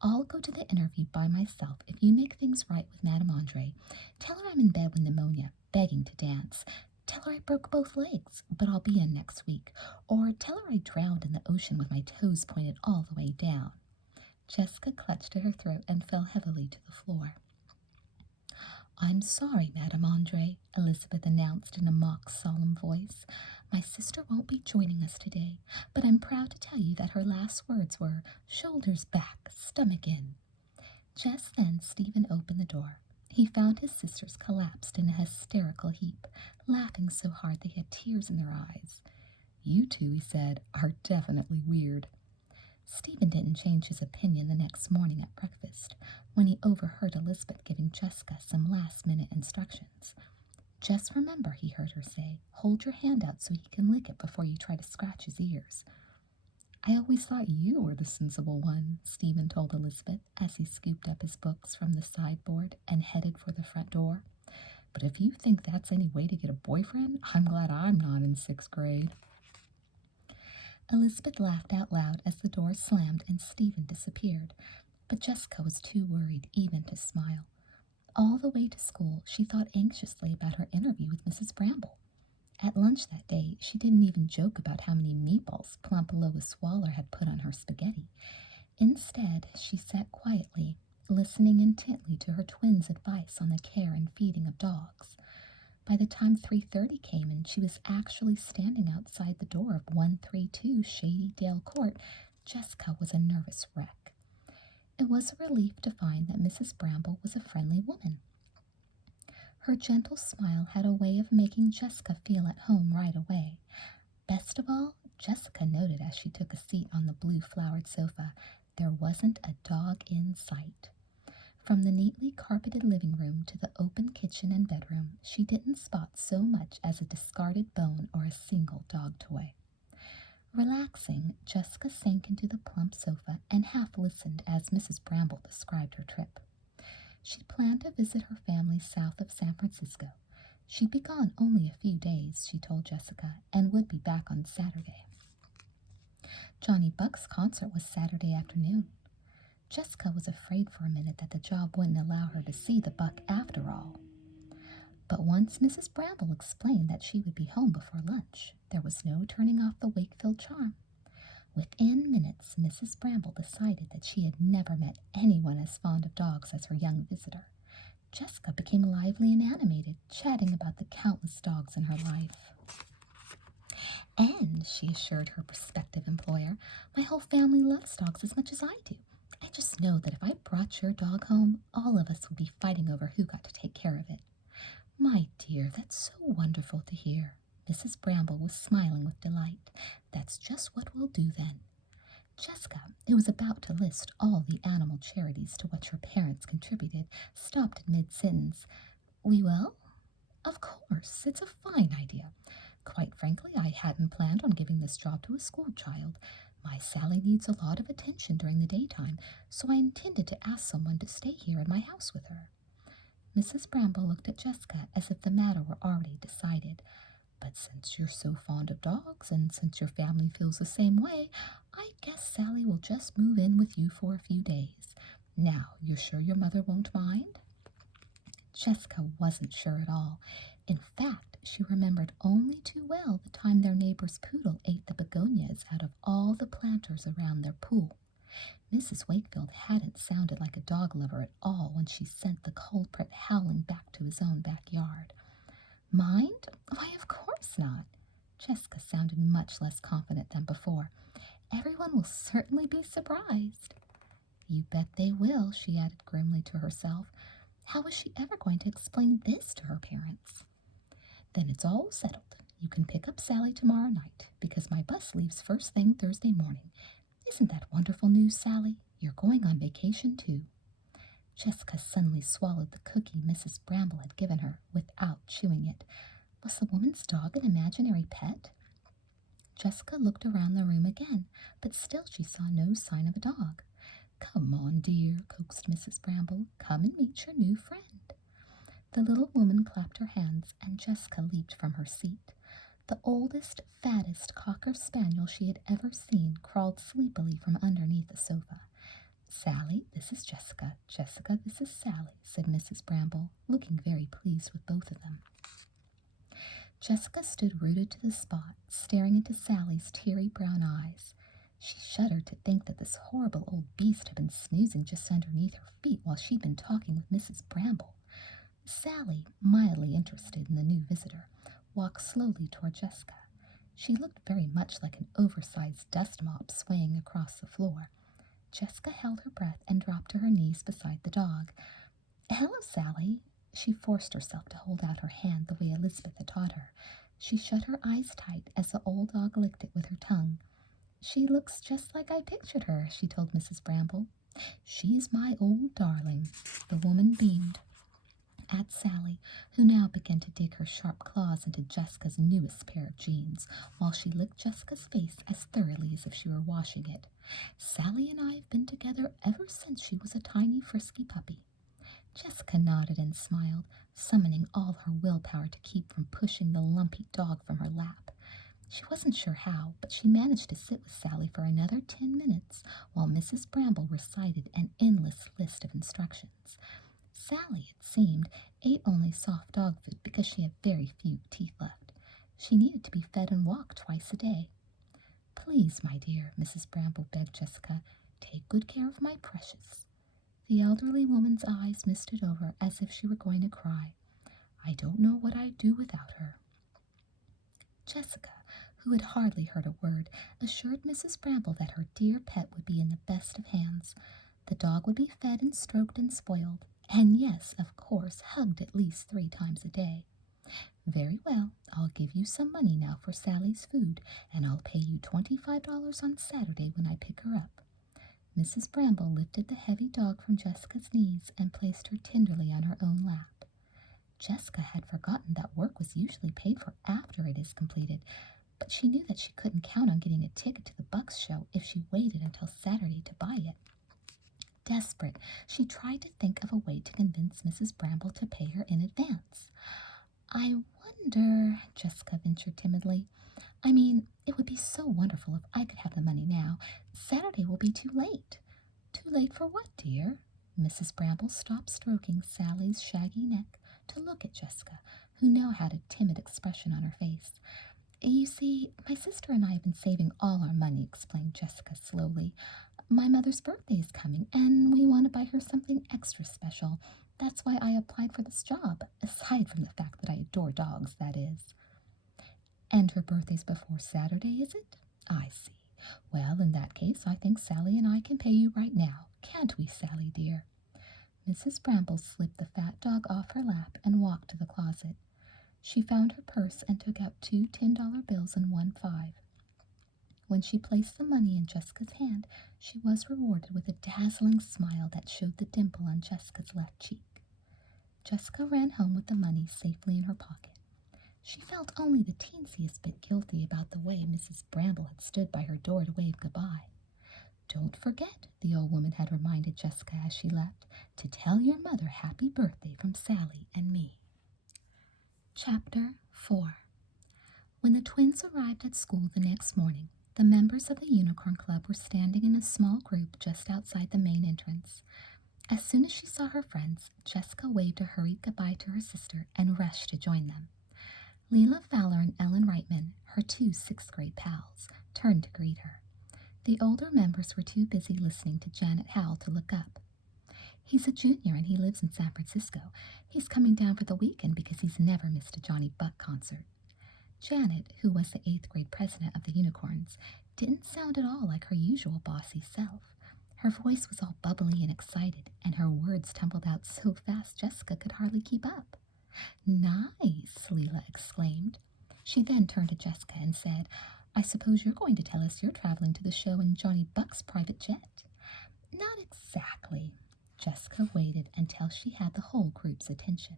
I'll go to the interview by myself if you make things right with Madame Andre. Tell her I'm in bed with pneumonia, begging to dance. Tell her I broke both legs, but I'll be in next week. Or tell her I drowned in the ocean with my toes pointed all the way down. Jessica clutched at her throat and fell heavily to the floor. I'm sorry, Madame Andre, Elizabeth announced in a mock solemn voice. My sister won't be joining us today, but I'm proud to tell you that her last words were, shoulders back, stomach in. Just then Stephen opened the door. He found his sisters collapsed in a hysterical heap, laughing so hard they had tears in their eyes. You two, he said, are definitely weird. Stephen didn't change his opinion the next morning at breakfast, when he overheard Elizabeth giving Jessica some last-minute instructions. Just remember, he heard her say, hold your hand out so he can lick it before you try to scratch his ears. I always thought you were the sensible one, Stephen told Elizabeth as he scooped up his books from the sideboard and headed for the front door. But if you think that's any way to get a boyfriend, I'm glad I'm not in 6th grade. Elizabeth laughed out loud as the door slammed and Stephen disappeared, but Jessica was too worried even to smile. All the way to school, she thought anxiously about her interview with Mrs. Bramble. At lunch that day, she didn't even joke about how many meatballs plump Lois Waller had put on her spaghetti. Instead, she sat quietly, listening intently to her twins' advice on the care and feeding of dogs. By the time 3:30 came and she was actually standing outside the door of 132 Shady Dale Court, Jessica was a nervous wreck. It was a relief to find that Mrs. Bramble was a friendly woman. Her gentle smile had a way of making Jessica feel at home right away. Best of all, Jessica noted as she took a seat on the blue-flowered sofa, there wasn't a dog in sight. From the neatly carpeted living room to the open kitchen and bedroom, she didn't spot so much as a discarded bone or a single dog toy. Relaxing, Jessica sank into the plump sofa and half listened as Mrs. Bramble described her trip. She planned to visit her family south of San Francisco. She'd be gone only a few days, she told Jessica, and would be back on Saturday. Johnny Buck's concert was Saturday afternoon. Jessica was afraid for a minute that the job wouldn't allow her to see the Buck after all. But once Mrs. Bramble explained that she would be home before lunch, there was no turning off the Wakefield charm. Within minutes, Mrs. Bramble decided that she had never met anyone as fond of dogs as her young visitor. Jessica became lively and animated, chatting about the countless dogs in her life. And, she assured her prospective employer, my whole family loves dogs as much as I do. I just know that if I brought your dog home, all of us would be fighting over who got to take care of it. My dear, that's so wonderful to hear. Mrs. Bramble was smiling with delight. That's just what we'll do then. Jessica, who was about to list all the animal charities to which her parents contributed, stopped in mid-sentence. We will? Of course, it's a fine idea. Quite frankly, I hadn't planned on giving this job to a school child. My Sally needs a lot of attention during the daytime, so I intended to ask someone to stay here in my house with her. Mrs. Bramble looked at Jessica as if the matter were already decided. But since you're so fond of dogs, and since your family feels the same way, I guess Sally will just move in with you for a few days. Now, you're sure your mother won't mind? Jessica wasn't sure at all. In fact, she remembered only too well the time their neighbor's poodle ate the begonias out of all the planters around their pool. Mrs. Wakefield hadn't sounded like a dog lover at all when she sent the culprit howling back to his own backyard. Mind? Why, of course not. Jessica sounded much less confident than before. Everyone will certainly be surprised. You bet they will, she added grimly to herself. How was she ever going to explain this to her parents? Then it's all settled. You can pick up Sally tomorrow night, because my bus leaves first thing Thursday morning. Isn't that wonderful news, Sally? You're going on vacation, too. Jessica suddenly swallowed the cookie Mrs. Bramble had given her without chewing it. Was the woman's dog an imaginary pet? Jessica looked around the room again, but still she saw no sign of a dog. Come on, dear, coaxed Mrs. Bramble. Come and meet your new friend. The little woman clapped her hands, and Jessica leaped from her seat. The oldest, fattest cocker spaniel she had ever seen crawled sleepily from underneath the sofa. Sally, this is Jessica. Jessica, this is Sally, said Mrs. Bramble, looking very pleased with both of them. Jessica stood rooted to the spot, staring into Sally's teary brown eyes. She shuddered to think that this horrible old beast had been snoozing just underneath her feet while she'd been talking with Mrs. Bramble. Sally, mildly interested in the new visitor, walked slowly toward Jessica. She looked very much like an oversized dust mop swaying across the floor. Jessica held her breath and dropped to her knees beside the dog. Hello, Sally. She forced herself to hold out her hand the way Elizabeth had taught her. She shut her eyes tight as the old dog licked it with her tongue. She looks just like I pictured her, she told Mrs. Bramble. She's my old darling. The woman beamed at Sally, who now began to dig her sharp claws into Jessica's newest pair of jeans, while she licked Jessica's face as thoroughly as if she were washing it. Sally and I have been together ever since she was a tiny, frisky puppy. Jessica nodded and smiled, summoning all her willpower to keep from pushing the lumpy dog from her lap. She wasn't sure how, but she managed to sit with Sally for another 10 minutes while Mrs. Bramble recited an endless list of instructions. Sally, it seemed, ate only soft dog food because she had very few teeth left. She needed to be fed and walked twice a day. Please, my dear, Mrs. Bramble begged Jessica, take good care of my precious. The elderly woman's eyes misted over as if she were going to cry. I don't know what I'd do without her." Jessica, who had hardly heard a word, assured Mrs. Bramble that her dear pet would be in the best of hands. The dog would be fed and stroked and spoiled, and yes, of course, hugged at least 3 times a day. "Very well, I'll give you some money now for Sally's food, and I'll pay you $25 on Saturday when I pick her up." Mrs. Bramble lifted the heavy dog from Jessica's knees and placed her tenderly on her own lap. Jessica had forgotten that work was usually paid for after it is completed, but she knew that she couldn't count on getting a ticket to the Bucks show if she waited until Saturday to buy it. Desperate, she tried to think of a way to convince Mrs. Bramble to pay her in advance. "I wonder," Jessica ventured timidly. "I mean, it would be so wonderful if I could have the money now. Saturday will be too late." "Too late for what, dear?" Mrs. Bramble stopped stroking Sally's shaggy neck to look at Jessica, who now had a timid expression on her face. "You see, my sister and I have been saving all our money," explained Jessica slowly. "My mother's birthday is coming, and we want to buy her something extra special. That's why I applied for this job, aside from the fact that I adore dogs, that is." "And her birthday's before Saturday, is it? I see. Well, in that case, I think Sally and I can pay you right now. Can't we, Sally, dear?" Mrs. Bramble slipped the fat dog off her lap and walked to the closet. She found her purse and took out 2 $10 bills and 1 $5. When she placed the money in Jessica's hand, she was rewarded with a dazzling smile that showed the dimple on Jessica's left cheek. Jessica ran home with the money safely in her pocket. She felt only the teensiest bit guilty about the way Mrs. Bramble had stood by her door to wave goodbye. "Don't forget," the old woman had reminded Jessica as she left, "to tell your mother happy birthday from Sally and me." Chapter 4. When the twins arrived at school the next morning, the members of the Unicorn Club were standing in a small group just outside the main entrance. As soon as she saw her friends, Jessica waved a hurried goodbye to her sister and rushed to join them. Leela Fowler and Ellen Reitman, her 2 6th-grade pals, turned to greet her. The older members were too busy listening to Janet Howell to look up. "He's a junior and he lives in San Francisco. He's coming down for the weekend because he's never missed a Johnny Buck concert." Janet, who was the 8th-grade president of the Unicorns, didn't sound at all like her usual bossy self. Her voice was all bubbly and excited, and her words tumbled out so fast Jessica could hardly keep up. "Nice!" Leela exclaimed. She then turned to Jessica and said, "I suppose you're going to tell us you're traveling to the show in Johnny Buck's private jet." "Not exactly." Jessica waited until she had the whole group's attention.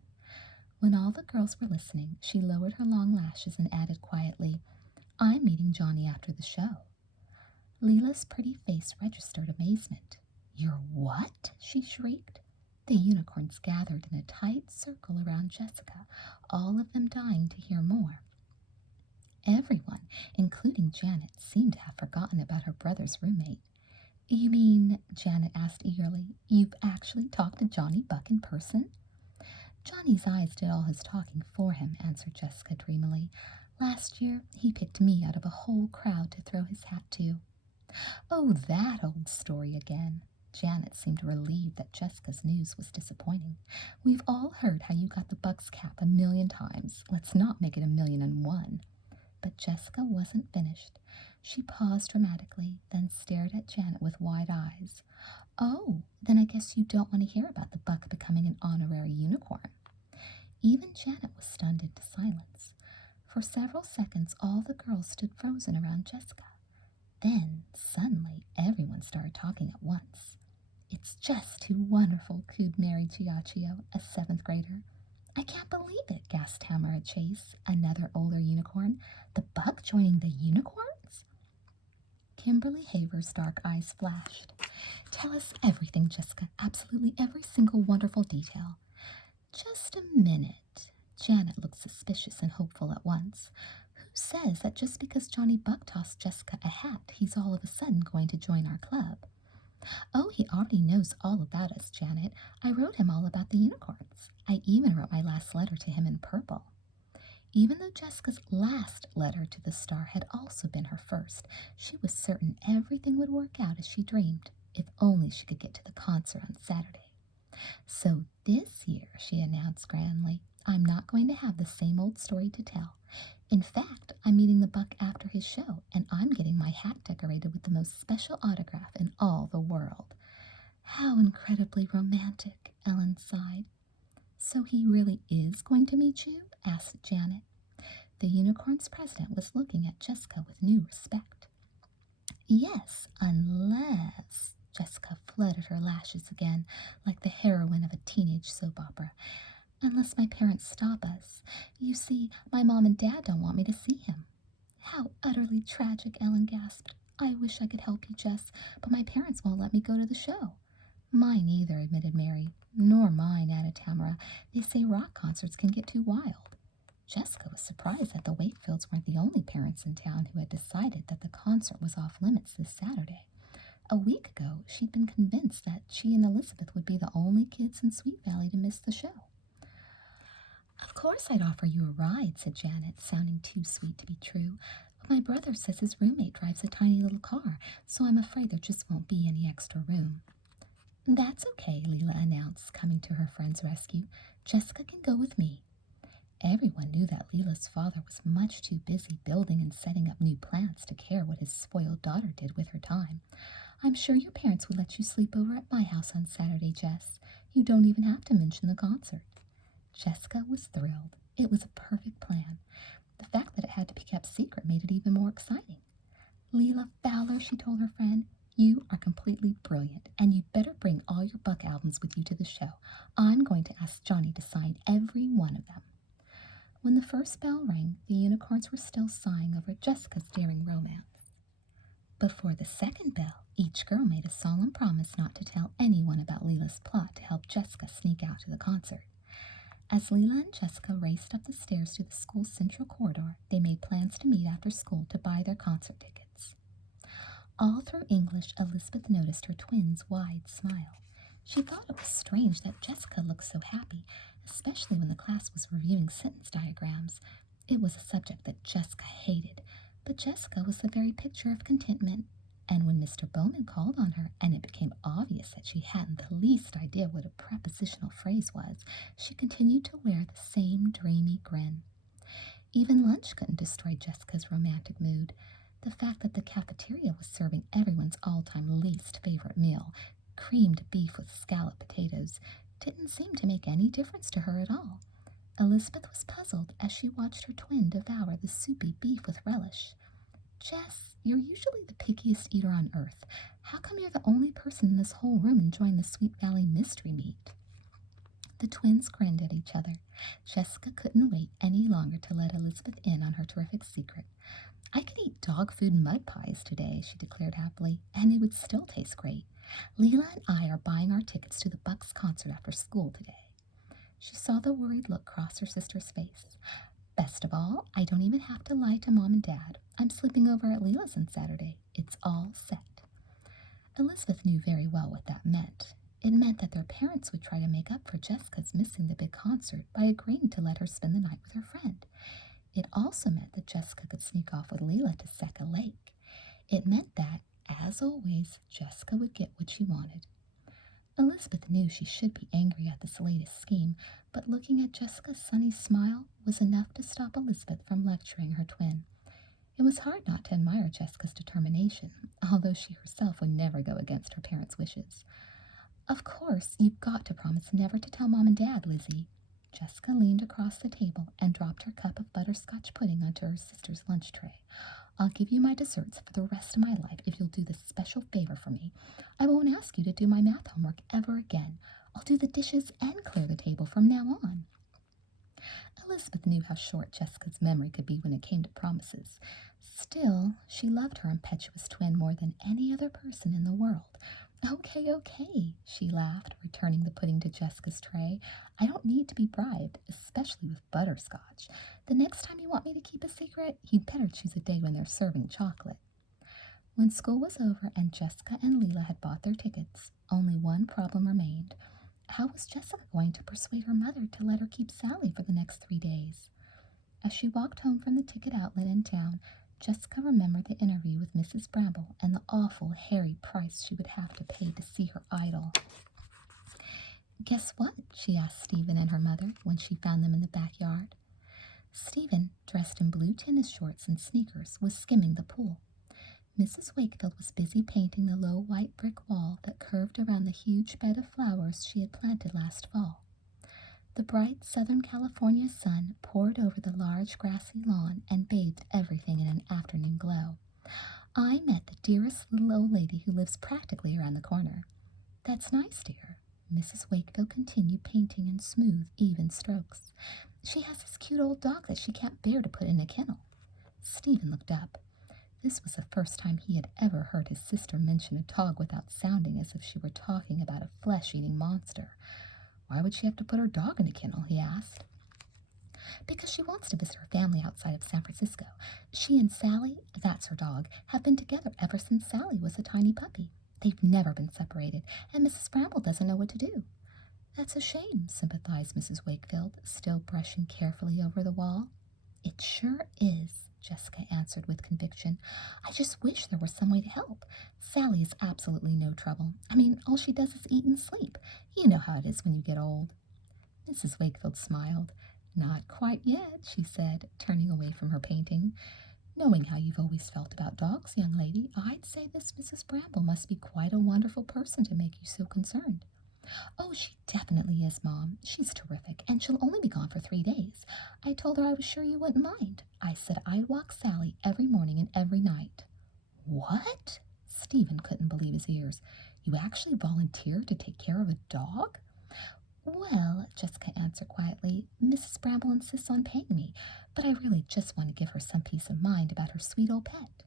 When all the girls were listening, she lowered her long lashes and added quietly, "I'm meeting Johnny after the show." Leela's pretty face registered amazement. "You're what?" she shrieked. The unicorns gathered in a tight circle around Jessica, all of them dying to hear more. Everyone, including Janet, seemed to have forgotten about her brother's roommate. "You mean," Janet asked eagerly, "you've actually talked to Johnny Buck in person?" "Johnny's eyes did all his talking for him," answered Jessica dreamily. "Last year, he picked me out of a whole crowd to throw his hat to." "Oh, that old story again." Janet seemed relieved that Jessica's news was disappointing. "We've all heard how you got the Buck's cap 1,000,000 times. Let's not make it 1,000,001. But Jessica wasn't finished. She paused dramatically, then stared at Janet with wide eyes. "Oh, then I guess you don't want to hear about the Buck becoming an honorary unicorn." Even Janet was stunned into silence. For several seconds, all the girls stood frozen around Jessica. Then, suddenly, everyone started talking at once. "It's just too wonderful," cooed Mary Giacchio, a 7th-grader. "I can't believe it," gasped Tamara Chase, another older unicorn. "The Buck joining the unicorns?" Kimberly Haver's dark eyes flashed. "Tell us everything, Jessica, absolutely every single wonderful detail." "Just a minute." Janet looked suspicious and hopeful at once. "Who says that just because Johnny Buck tossed Jessica a hat, he's all of a sudden going to join our club?" "Oh, he already knows all about us, Janet. I wrote him all about the unicorns. I even wrote my last letter to him in purple." Even though Jessica's last letter to the star had also been her first, she was certain everything would work out as she dreamed, if only she could get to the concert on Saturday. "So this year," she announced grandly, "I'm not going to have the same old story to tell. In fact, I'm meeting the buck after his show, and I'm getting my hat decorated with the most special autograph in all the world." "How incredibly romantic," Ellen sighed. "So he really is going to meet you?" asked Janet. The unicorn's president was looking at Jessica with new respect. "Yes, unless—" Jessica fluttered her lashes again, like the heroine of a teenage soap opera. "Unless my parents stop us. You see, my mom and dad don't want me to see him." "How utterly tragic," Ellen gasped. "I wish I could help you, Jess, but my parents won't let me go to the show." "Mine either," admitted Mary. "Nor mine," added Tamara. "They say rock concerts can get too wild." Jessica was surprised that the Wakefields weren't the only parents in town who had decided that the concert was off limits this Saturday. A week ago, she'd been convinced that she and Elizabeth would be the only kids in Sweet Valley to miss the show. "Of course I'd offer you a ride," said Janet, sounding too sweet to be true. "But my brother says his roommate drives a tiny little car, so I'm afraid there just won't be any extra room." "That's okay," Leela announced, coming to her friend's rescue. "Jessica can go with me." Everyone knew that Leela's father was much too busy building and setting up new plants to care what his spoiled daughter did with her time. "I'm sure your parents would let you sleep over at my house on Saturday, Jess. You don't even have to mention the concert." Jessica was thrilled. It was a perfect plan. The fact that it had to be kept secret made it even more exciting. "Leela Fowler," she told her friend, "you are completely brilliant, and you'd better bring all your Buck albums with you to the show. I'm going to ask Johnny to sign every one of them." When the first bell rang, the unicorns were still sighing over Jessica's daring romance. Before the second bell, each girl made a solemn promise not to tell anyone about Leela's plot to help Jessica sneak out to the concert. As Leela and Jessica raced up the stairs to the school's central corridor, they made plans to meet after school to buy their concert tickets. All through English, Elizabeth noticed her twins' wide smile. She thought it was strange that Jessica looked so happy, especially when the class was reviewing sentence diagrams. It was a subject that Jessica hated, but Jessica was the very picture of contentment. And when Mr. Bowman called on her, and it became obvious that she hadn't the least idea what a prepositional phrase was, she continued to wear the same dreamy grin. Even lunch couldn't destroy Jessica's romantic mood. The fact that the cafeteria was serving everyone's all-time least favorite meal, creamed beef with scalloped potatoes, didn't seem to make any difference to her at all. Elizabeth was puzzled as she watched her twin devour the soupy beef with relish. "Jess, you're usually the pickiest eater on earth. How come you're the only person in this whole room enjoying the Sweet Valley mystery meat?" The twins grinned at each other. Jessica couldn't wait any longer to let Elizabeth in on her terrific secret. "I could eat dog food mud pies today," she declared happily, "and it would still taste great. Leela and I are buying our tickets to the Bucks concert after school today." She saw the worried look cross her sister's face. "Best of all, I don't even have to lie to Mom and Dad. I'm sleeping over at Leela's on Saturday. It's all set." Elizabeth knew very well what that meant. It meant that their parents would try to make up for Jessica's missing the big concert by agreeing to let her spend the night with her friend. It also meant that Jessica could sneak off with Leela to Secca Lake. It meant that, as always, Jessica would get what she wanted. Elizabeth knew she should be angry at this latest scheme, but looking at Jessica's sunny smile was enough to stop Elizabeth from lecturing her twin. It was hard not to admire Jessica's determination, although she herself would never go against her parents' wishes. "Of course, you've got to promise never to tell Mom and Dad, Lizzie." Jessica leaned across the table and dropped her cup of butterscotch pudding onto her sister's lunch tray. "I'll give you my desserts for the rest of my life if you'll do this special favor for me. I won't ask you to do my math homework ever again. I'll do the dishes and clear the table from now on." Elizabeth knew how short Jessica's memory could be when it came to promises. Still, she loved her impetuous twin more than any other person in the world. Okay, she laughed, returning the pudding to Jessica's tray. "I don't need to be bribed, especially with butterscotch. The next time you want me to keep a secret, you'd better choose a day when they're serving chocolate." When school was over and Jessica and Leela had bought their tickets, only one problem remained. How was Jessica going to persuade her mother to let her keep Sally for the next 3 days? As she walked home from the ticket outlet in town, Jessica remembered the interview with Mrs. Bramble and the awful, hairy price she would have to pay to see her idol. Guess what? She asked Stephen and her mother when she found them in the backyard. Stephen, dressed in blue tennis shorts and sneakers, was skimming the pool. Mrs. Wakefield was busy painting the low white brick wall that curved around the huge bed of flowers she had planted last fall. The bright Southern California sun poured over the large grassy lawn and bathed everything in an afternoon glow. I met the dearest little old lady who lives practically around the corner. That's nice, dear. Mrs. Wakefield continued painting in smooth, even strokes. She has this cute old dog that she can't bear to put in a kennel. Stephen looked up. This was the first time he had ever heard his sister mention a dog without sounding as if she were talking about a flesh-eating monster. Why would she have to put her dog in a kennel? He asked. Because she wants to visit her family outside of San Francisco. She and Sally, that's her dog, have been together ever since Sally was a tiny puppy. They've never been separated, and Mrs. Bramble doesn't know what to do. That's a shame, sympathized Mrs. Wakefield, still brushing carefully over the wall. It sure is, Jessica answered with conviction. I just wish there were some way to help. Sally is absolutely no trouble. I mean, all she does is eat and sleep. You know how it is when you get old. Mrs. Wakefield smiled. Not quite yet, she said, turning away from her painting. Knowing how you've always felt about dogs, young lady, I'd say this Mrs. Bramble must be quite a wonderful person to make you so concerned. Oh, she definitely is, Mom. She's terrific, and she'll only be gone for 3 days. I told her I was sure you wouldn't mind. I said I'd walk Sally every morning and every night. What? Stephen couldn't believe his ears. You actually volunteered to take care of a dog? Well, Jessica answered quietly, Mrs. Bramble insists on paying me, but I really just want to give her some peace of mind about her sweet old pet.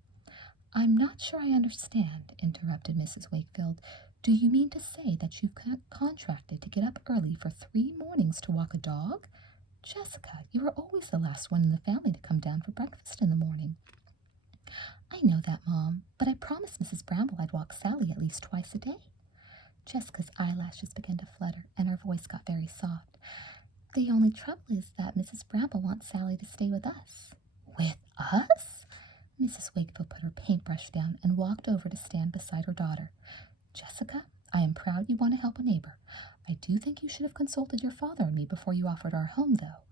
I'm not sure I understand, interrupted Mrs. Wakefield. Do you mean to say that you've contracted to get up early for 3 mornings to walk a dog? Jessica, you are always the last one in the family to come down for breakfast in the morning. I know that, Mom, but I promised Mrs. Bramble I'd walk Sally at least twice a day. Jessica's eyelashes began to flutter, and her voice got very soft. The only trouble is that Mrs. Bramble wants Sally to stay with us. With us? Mrs. Wakefield put her paintbrush down and walked over to stand beside her daughter. Jessica, I am proud you want to help a neighbor. I do think you should have consulted your father and me before you offered our home, though.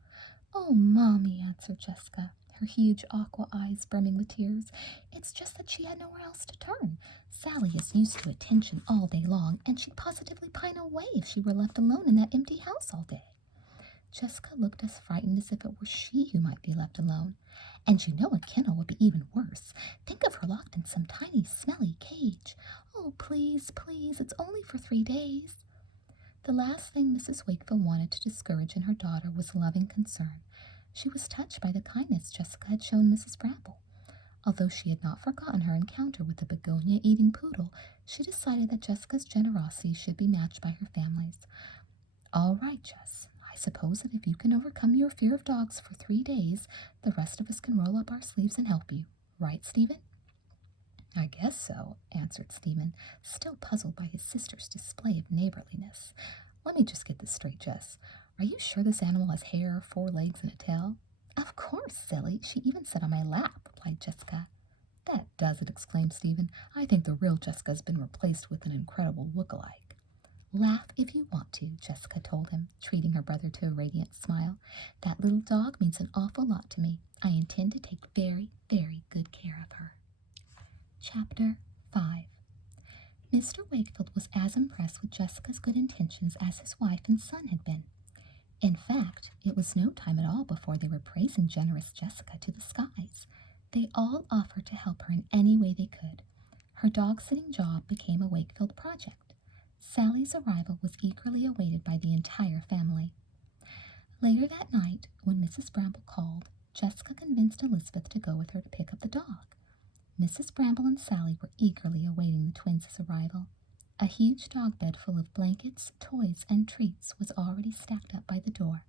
Oh, Mommy, answered Jessica, her huge aqua eyes brimming with tears. It's just that she had nowhere else to turn. Sally is used to attention all day long, and she'd positively pine away if she were left alone in that empty house all day. Jessica looked as frightened as if it were she who might be left alone. And you know a kennel would be even worse. Think of her locked in some tiny, smelly cage. Oh, please, please, it's only for 3 days. The last thing Mrs. Wakefield wanted to discourage in her daughter was loving concern. She was touched by the kindness Jessica had shown Mrs. Bramble. Although she had not forgotten her encounter with the begonia-eating poodle, she decided that Jessica's generosity should be matched by her family's. All right, Jess. I suppose that if you can overcome your fear of dogs for 3 days, the rest of us can roll up our sleeves and help you. Right, Stephen? I guess so, answered Stephen, still puzzled by his sister's display of neighborliness. Let me just get this straight, Jess. Are you sure this animal has hair, 4 legs, and a tail? Of course, silly. She even sat on my lap, replied Jessica. That does it, exclaimed Stephen. I think the real Jessica has been replaced with an incredible look-alike. Laugh if you want to, Jessica told him, treating her brother to a radiant smile. That little dog means an awful lot to me. I intend to take very, very good care of her. Chapter 5. Mr. Wakefield was as impressed with Jessica's good intentions as his wife and son had been. In fact, it was no time at all before they were praising generous Jessica to the skies. They all offered to help her in any way they could. Her dog-sitting job became a Wakefield project. Sally's arrival was eagerly awaited by the entire family. Later that night, when Mrs. Bramble called, Jessica convinced Elizabeth to go with her to pick up the dog. Mrs. Bramble and Sally were eagerly awaiting the twins' arrival. A huge dog bed full of blankets, toys, and treats was already stacked up by the door.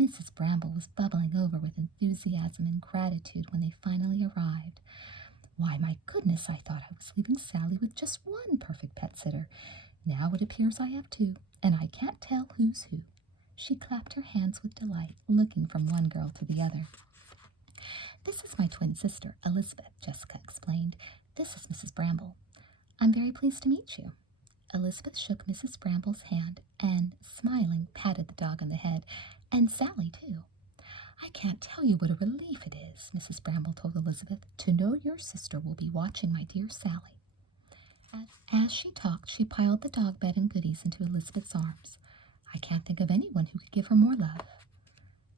Mrs. Bramble was bubbling over with enthusiasm and gratitude when they finally arrived. Why, my goodness, I thought I was leaving Sally with just one perfect pet sitter. Now it appears I have 2, and I can't tell who's who. She clapped her hands with delight, looking from one girl to the other. This is my twin sister, Elizabeth, Jessica explained. This is Mrs. Bramble. I'm very pleased to meet you. Elizabeth shook Mrs. Bramble's hand and, smiling, patted the dog on the head, and Sally, too. I can't tell you what a relief it is, Mrs. Bramble told Elizabeth, to know your sister will be watching my dear Sally. As she talked, she piled the dog bed and goodies into Elizabeth's arms. I can't think of anyone who could give her more love.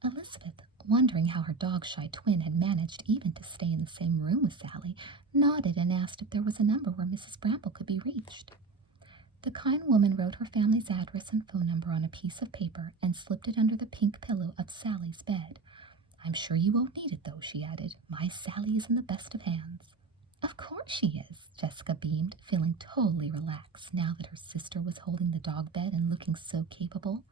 Elizabeth, wondering how her dog-shy twin had managed even to stay in the same room with Sally, nodded and asked if there was a number where Mrs. Bramble could be reached. The kind woman wrote her family's address and phone number on a piece of paper and slipped it under the pink pillow of Sally's bed. I'm sure you won't need it, though, she added. My Sally is in the best of hands. Of course she is, Jessica beamed, feeling totally relaxed now that her sister was holding the dog bed and looking so capable.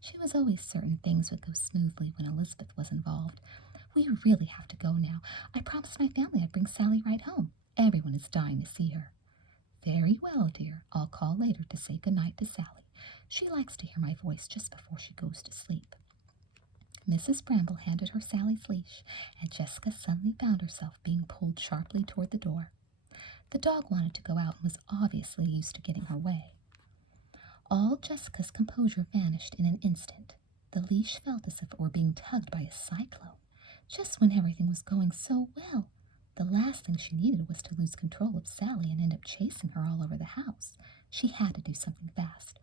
She was always certain things would go smoothly when Elizabeth was involved. We really have to go now. I promised my family I'd bring Sally right home. Everyone is dying to see her. Very well, dear. I'll call later to say good night to Sally. She likes to hear my voice just before she goes to sleep. Mrs. Bramble handed her Sally's leash, and Jessica suddenly found herself being pulled sharply toward the door. The dog wanted to go out and was obviously used to getting her way. All Jessica's composure vanished in an instant. The leash felt as if it were being tugged by a cyclone, just when everything was going so well. The last thing she needed was to lose control of Sally and end up chasing her all over the house. She had to do something fast.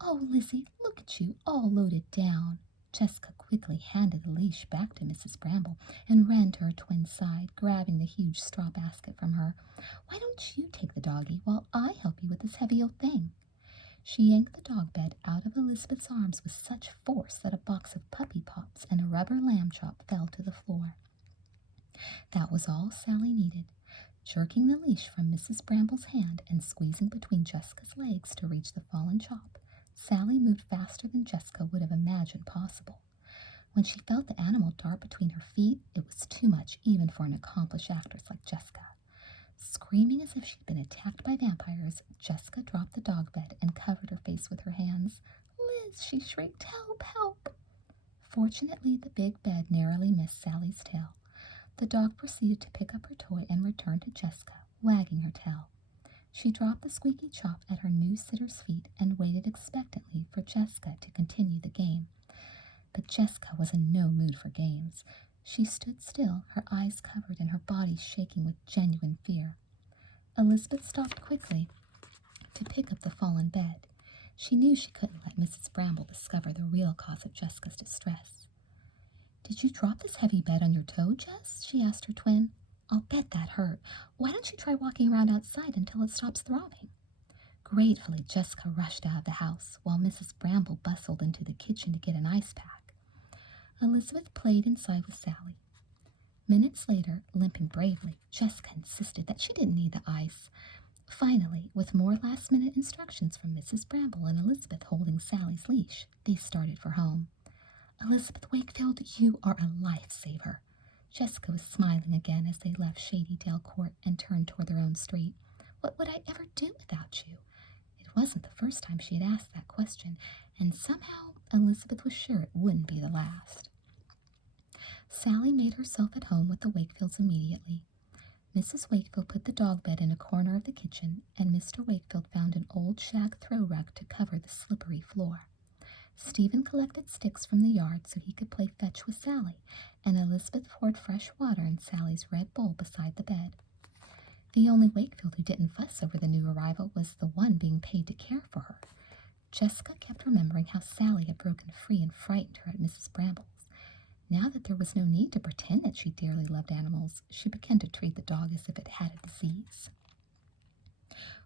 Oh, Lizzie, look at you, all loaded down. Jessica quickly handed the leash back to Mrs. Bramble and ran to her twin's side, grabbing the huge straw basket from her. Why don't you take the doggie while I help you with this heavy old thing? She yanked the dog bed out of Elizabeth's arms with such force that a box of puppy pops and a rubber lamb chop fell to the floor. That was all Sally needed. Jerking the leash from Mrs. Bramble's hand and squeezing between Jessica's legs to reach the fallen chop, Sally moved faster than Jessica would have imagined possible. When she felt the animal dart between her feet, it was too much even for an accomplished actress like Jessica. Screaming as if she'd been attacked by vampires, Jessica dropped the dog bed and covered her face with her hands. Liz, she shrieked, help, help! Fortunately, the big bed narrowly missed Sally's tail. The dog proceeded to pick up her toy and return to Jessica, wagging her tail. She dropped the squeaky chop at her new sitter's feet and waited expectantly for Jessica to continue the game. But Jessica was in no mood for games. She stood still, her eyes covered and her body shaking with genuine fear. Elizabeth stopped quickly to pick up the fallen bed. She knew she couldn't let Mrs. Bramble discover the real cause of Jessica's distress. Did you drop this heavy bed on your toe, Jess? She asked her twin. I'll bet that hurt. Why don't you try walking around outside until it stops throbbing? Gratefully, Jessica rushed out of the house, while Mrs. Bramble bustled into the kitchen to get an ice pack. Elizabeth played inside with Sally. Minutes later, limping bravely, Jessica insisted that she didn't need the ice. Finally, with more last-minute instructions from Mrs. Bramble and Elizabeth holding Sally's leash, they started for home. Elizabeth Wakefield, you are a lifesaver. Jessica was smiling again as they left Shadydale Court and turned toward their own street. What would I ever do without you? It wasn't the first time she had asked that question, and somehow Elizabeth was sure it wouldn't be the last. Sally made herself at home with the Wakefields immediately. Mrs. Wakefield put the dog bed in a corner of the kitchen, and Mr. Wakefield found an old shag throw rug to cover the slippery floor. Stephen collected sticks from the yard so he could play fetch with Sally, and Elizabeth poured fresh water in Sally's red bowl beside the bed. The only Wakefield who didn't fuss over the new arrival was the one being paid to care for her. Jessica kept remembering how Sally had broken free and frightened her at Mrs. Bramble's. Now that there was no need to pretend that she dearly loved animals, she began to treat the dog as if it had a disease.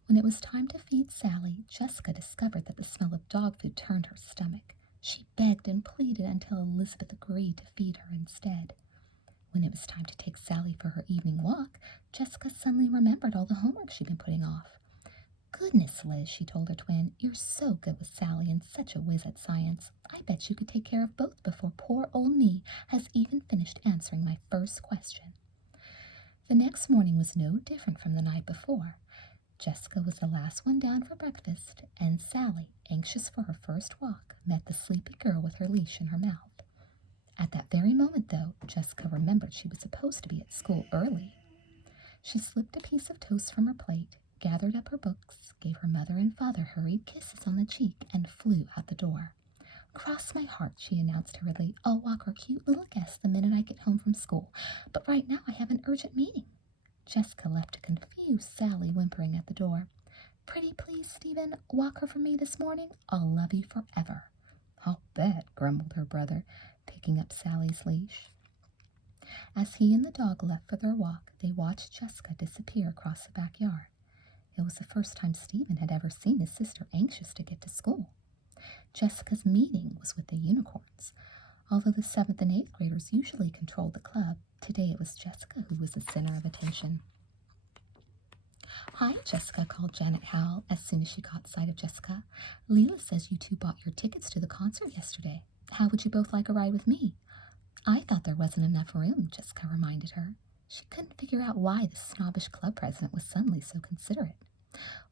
When it was time to feed Sally, Jessica discovered that the smell of dog food turned her stomach. She begged and pleaded until Elizabeth agreed to feed her instead. When it was time to take Sally for her evening walk, Jessica suddenly remembered all the homework she'd been putting off. Goodness, Liz, she told her twin, you're so good with Sally and such a whiz at science. I bet you could take care of both before poor old me has even finished answering my first question. The next morning was no different from the night before. Jessica was the last one down for breakfast, and Sally, anxious for her first walk, met the sleepy girl with her leash in her mouth. At that very moment, though, Jessica remembered she was supposed to be at school early. She slipped a piece of toast from her plate, gathered up her books, gave her mother and father hurried kisses on the cheek, and flew out the door. "Cross my heart," she announced hurriedly. "I'll walk our cute little guest the minute I get home from school. But right now I have an urgent meeting." Jessica left a confused Sally whimpering at the door. "Pretty please, Stephen, walk her for me this morning. I'll love you forever." "I'll bet," grumbled her brother, picking up Sally's leash. As he and the dog left for their walk, they watched Jessica disappear across the backyard. It was the first time Stephen had ever seen his sister anxious to get to school. Jessica's meeting was with the unicorns. Although the 7th and 8th graders usually controlled the club, today it was Jessica who was the center of attention. "Hi, Jessica," called Janet Howell as soon as she caught sight of Jessica. "Leela says you two bought your tickets to the concert yesterday. How would you both like a ride with me?" "I thought there wasn't enough room," Jessica reminded her. She couldn't figure out why the snobbish club president was suddenly so considerate.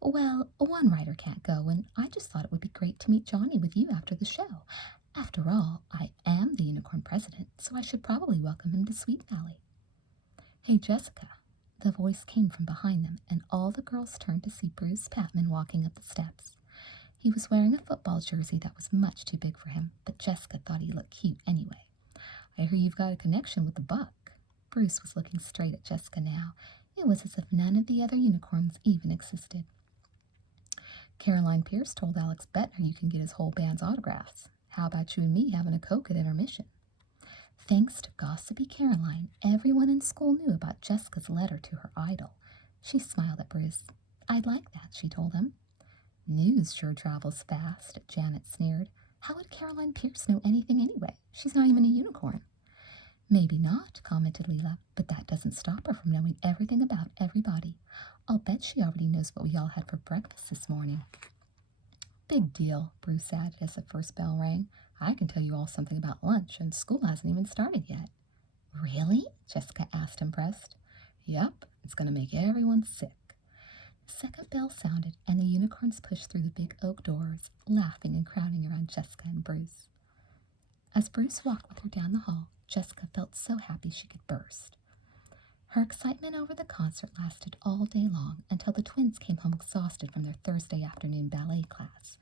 "Well, one rider can't go, and I just thought it would be great to meet Johnny with you after the show. After all, I am the unicorn president, so I should probably welcome him to Sweet Valley." "Hey, Jessica." The voice came from behind them, and all the girls turned to see Bruce Patman walking up the steps. He was wearing a football jersey that was much too big for him, but Jessica thought he looked cute anyway. "I hear you've got a connection with the Buck." Bruce was looking straight at Jessica now. It was as if none of the other unicorns even existed. "Caroline Pierce told Alex Bettner you can get his whole band's autographs. How about you and me having a Coke at intermission?" Thanks to gossipy Caroline, everyone in school knew about Jessica's letter to her idol. She smiled at Bruce. "I'd like that," she told him. "News sure travels fast," Janet sneered. "How would Caroline Pierce know anything anyway? She's not even a unicorn." "Maybe not," commented Leela, "but that doesn't stop her from knowing everything about everybody. I'll bet she already knows what we all had for breakfast this morning." "Big deal," Bruce added as the first bell rang. "I can tell you all something about lunch, and school hasn't even started yet." "Really?" Jessica asked, impressed. "Yep, it's going to make everyone sick." The second bell sounded, and the unicorns pushed through the big oak doors, laughing and crowding around Jessica and Bruce. As Bruce walked with her down the hall, Jessica felt so happy she could burst. Her excitement over the concert lasted all day long until the twins came home exhausted from their Thursday afternoon ballet class.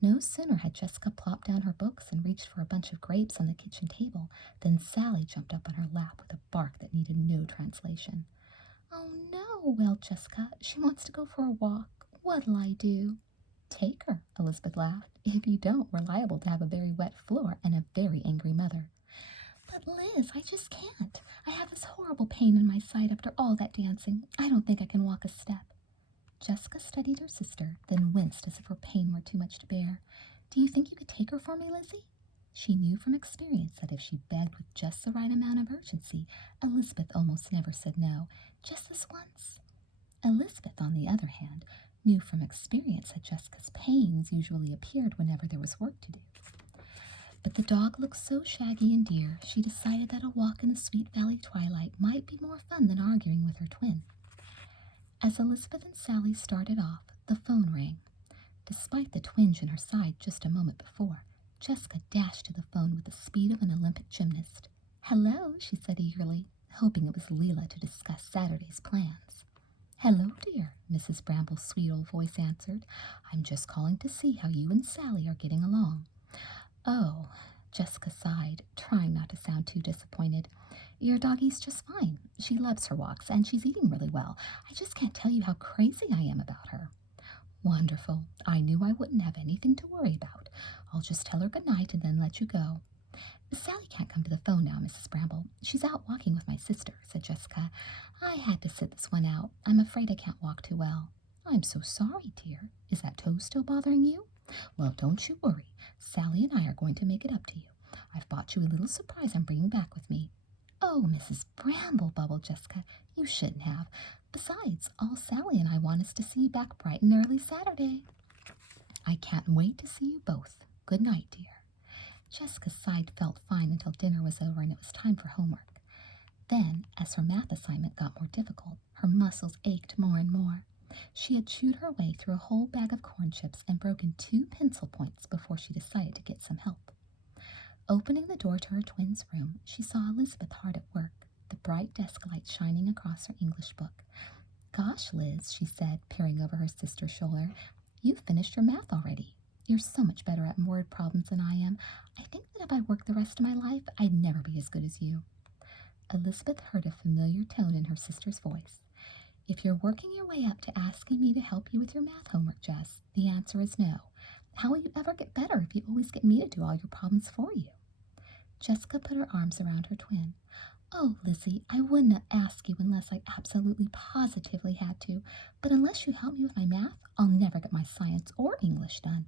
No sooner had Jessica plopped down her books and reached for a bunch of grapes on the kitchen table than Sally jumped up on her lap with a bark that needed no translation. "Oh no," wailed Jessica. "She wants to go for a walk. What'll I do?" "Take her," Elizabeth laughed. "If you don't, we're liable to have a very wet floor and a very angry mother." "But Liz, I just can't. I have this horrible pain in my side after all that dancing. I don't think I can walk a step." Jessica studied her sister, then winced as if her pain were too much to bear. "Do you think you could take her for me, Lizzie?" She knew from experience that if she begged with just the right amount of urgency, Elizabeth almost never said no. Just this once. Elizabeth, on the other hand, knew from experience that Jessica's pains usually appeared whenever there was work to do. But the dog looked so shaggy and dear, she decided that a walk in the Sweet Valley twilight might be more fun than arguing with her twin. As Elizabeth and Sally started off, the phone rang. Despite the twinge in her side just a moment before, Jessica dashed to the phone with the speed of an Olympic gymnast. "Hello," she said eagerly, hoping it was Leela to discuss Saturday's plans. "Hello, dear," Mrs. Bramble's sweet old voice answered. "I'm just calling to see how you and Sally are getting along." "Oh," Jessica sighed, trying not to sound too disappointed. "Your doggie's just fine. She loves her walks, and she's eating really well. I just can't tell you how crazy I am about her." "Wonderful. I knew I wouldn't have anything to worry about. I'll just tell her good night and then let you go." "Sally can't come to the phone now, Mrs. Bramble. She's out walking with my sister," said Jessica. "I had to sit this one out. I'm afraid I can't walk too well." "I'm so sorry, dear. Is that toe still bothering you?" "Well, don't you worry. Sally and I are going to make it up to you. I've bought you a little surprise I'm bringing back with me." "Oh, Mrs. Bramble," bubbled Jessica, "you shouldn't have. Besides, all Sally and I want is to see you back bright and early Saturday." "I can't wait to see you both. Good night, dear." Jessica's side felt fine until dinner was over and it was time for homework. Then, as her math assignment got more difficult, her muscles ached more and more. She had chewed her way through a whole bag of corn chips and broken 2 pencil points before she decided to get some help. Opening the door to her twins' room, she saw Elizabeth hard at work, the bright desk light shining across her English book. Gosh, Liz, she said, peering over her sister's shoulder, you've finished your math already. You're so much better at word problems than I am. I think that if I worked the rest of my life, I'd never be as good as you. Elizabeth heard a familiar tone in her sister's voice. If you're working your way up to asking me to help you with your math homework, Jess, the answer is no. How will you ever get better if you always get me to do all your problems for you? Jessica put her arms around her twin. Oh, Lizzie, I wouldn't ask you unless I absolutely positively had to, but unless you help me with my math, I'll never get my science or English done.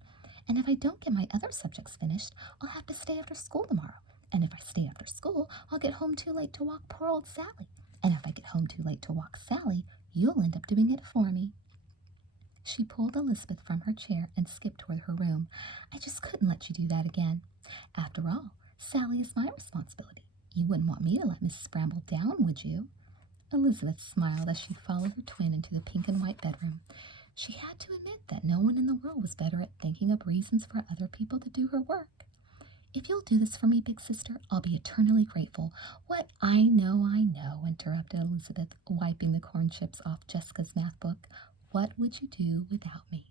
And if I don't get my other subjects finished, I'll have to stay after school tomorrow. And if I stay after school, I'll get home too late to walk poor old Sally. And if I get home too late to walk Sally, you'll end up doing it for me. She pulled Elizabeth from her chair and skipped toward her room. I just couldn't let you do that again. After all, Sally is my responsibility. You wouldn't want me to let Mrs. Bramble down, would you? Elizabeth smiled as she followed her twin into the pink and white bedroom. She had to admit that no one in the world was better at thinking up reasons for other people to do her work. If you'll do this for me, big sister, I'll be eternally grateful. What? I know, interrupted Elizabeth, wiping the corn chips off Jessica's math book. What would you do without me?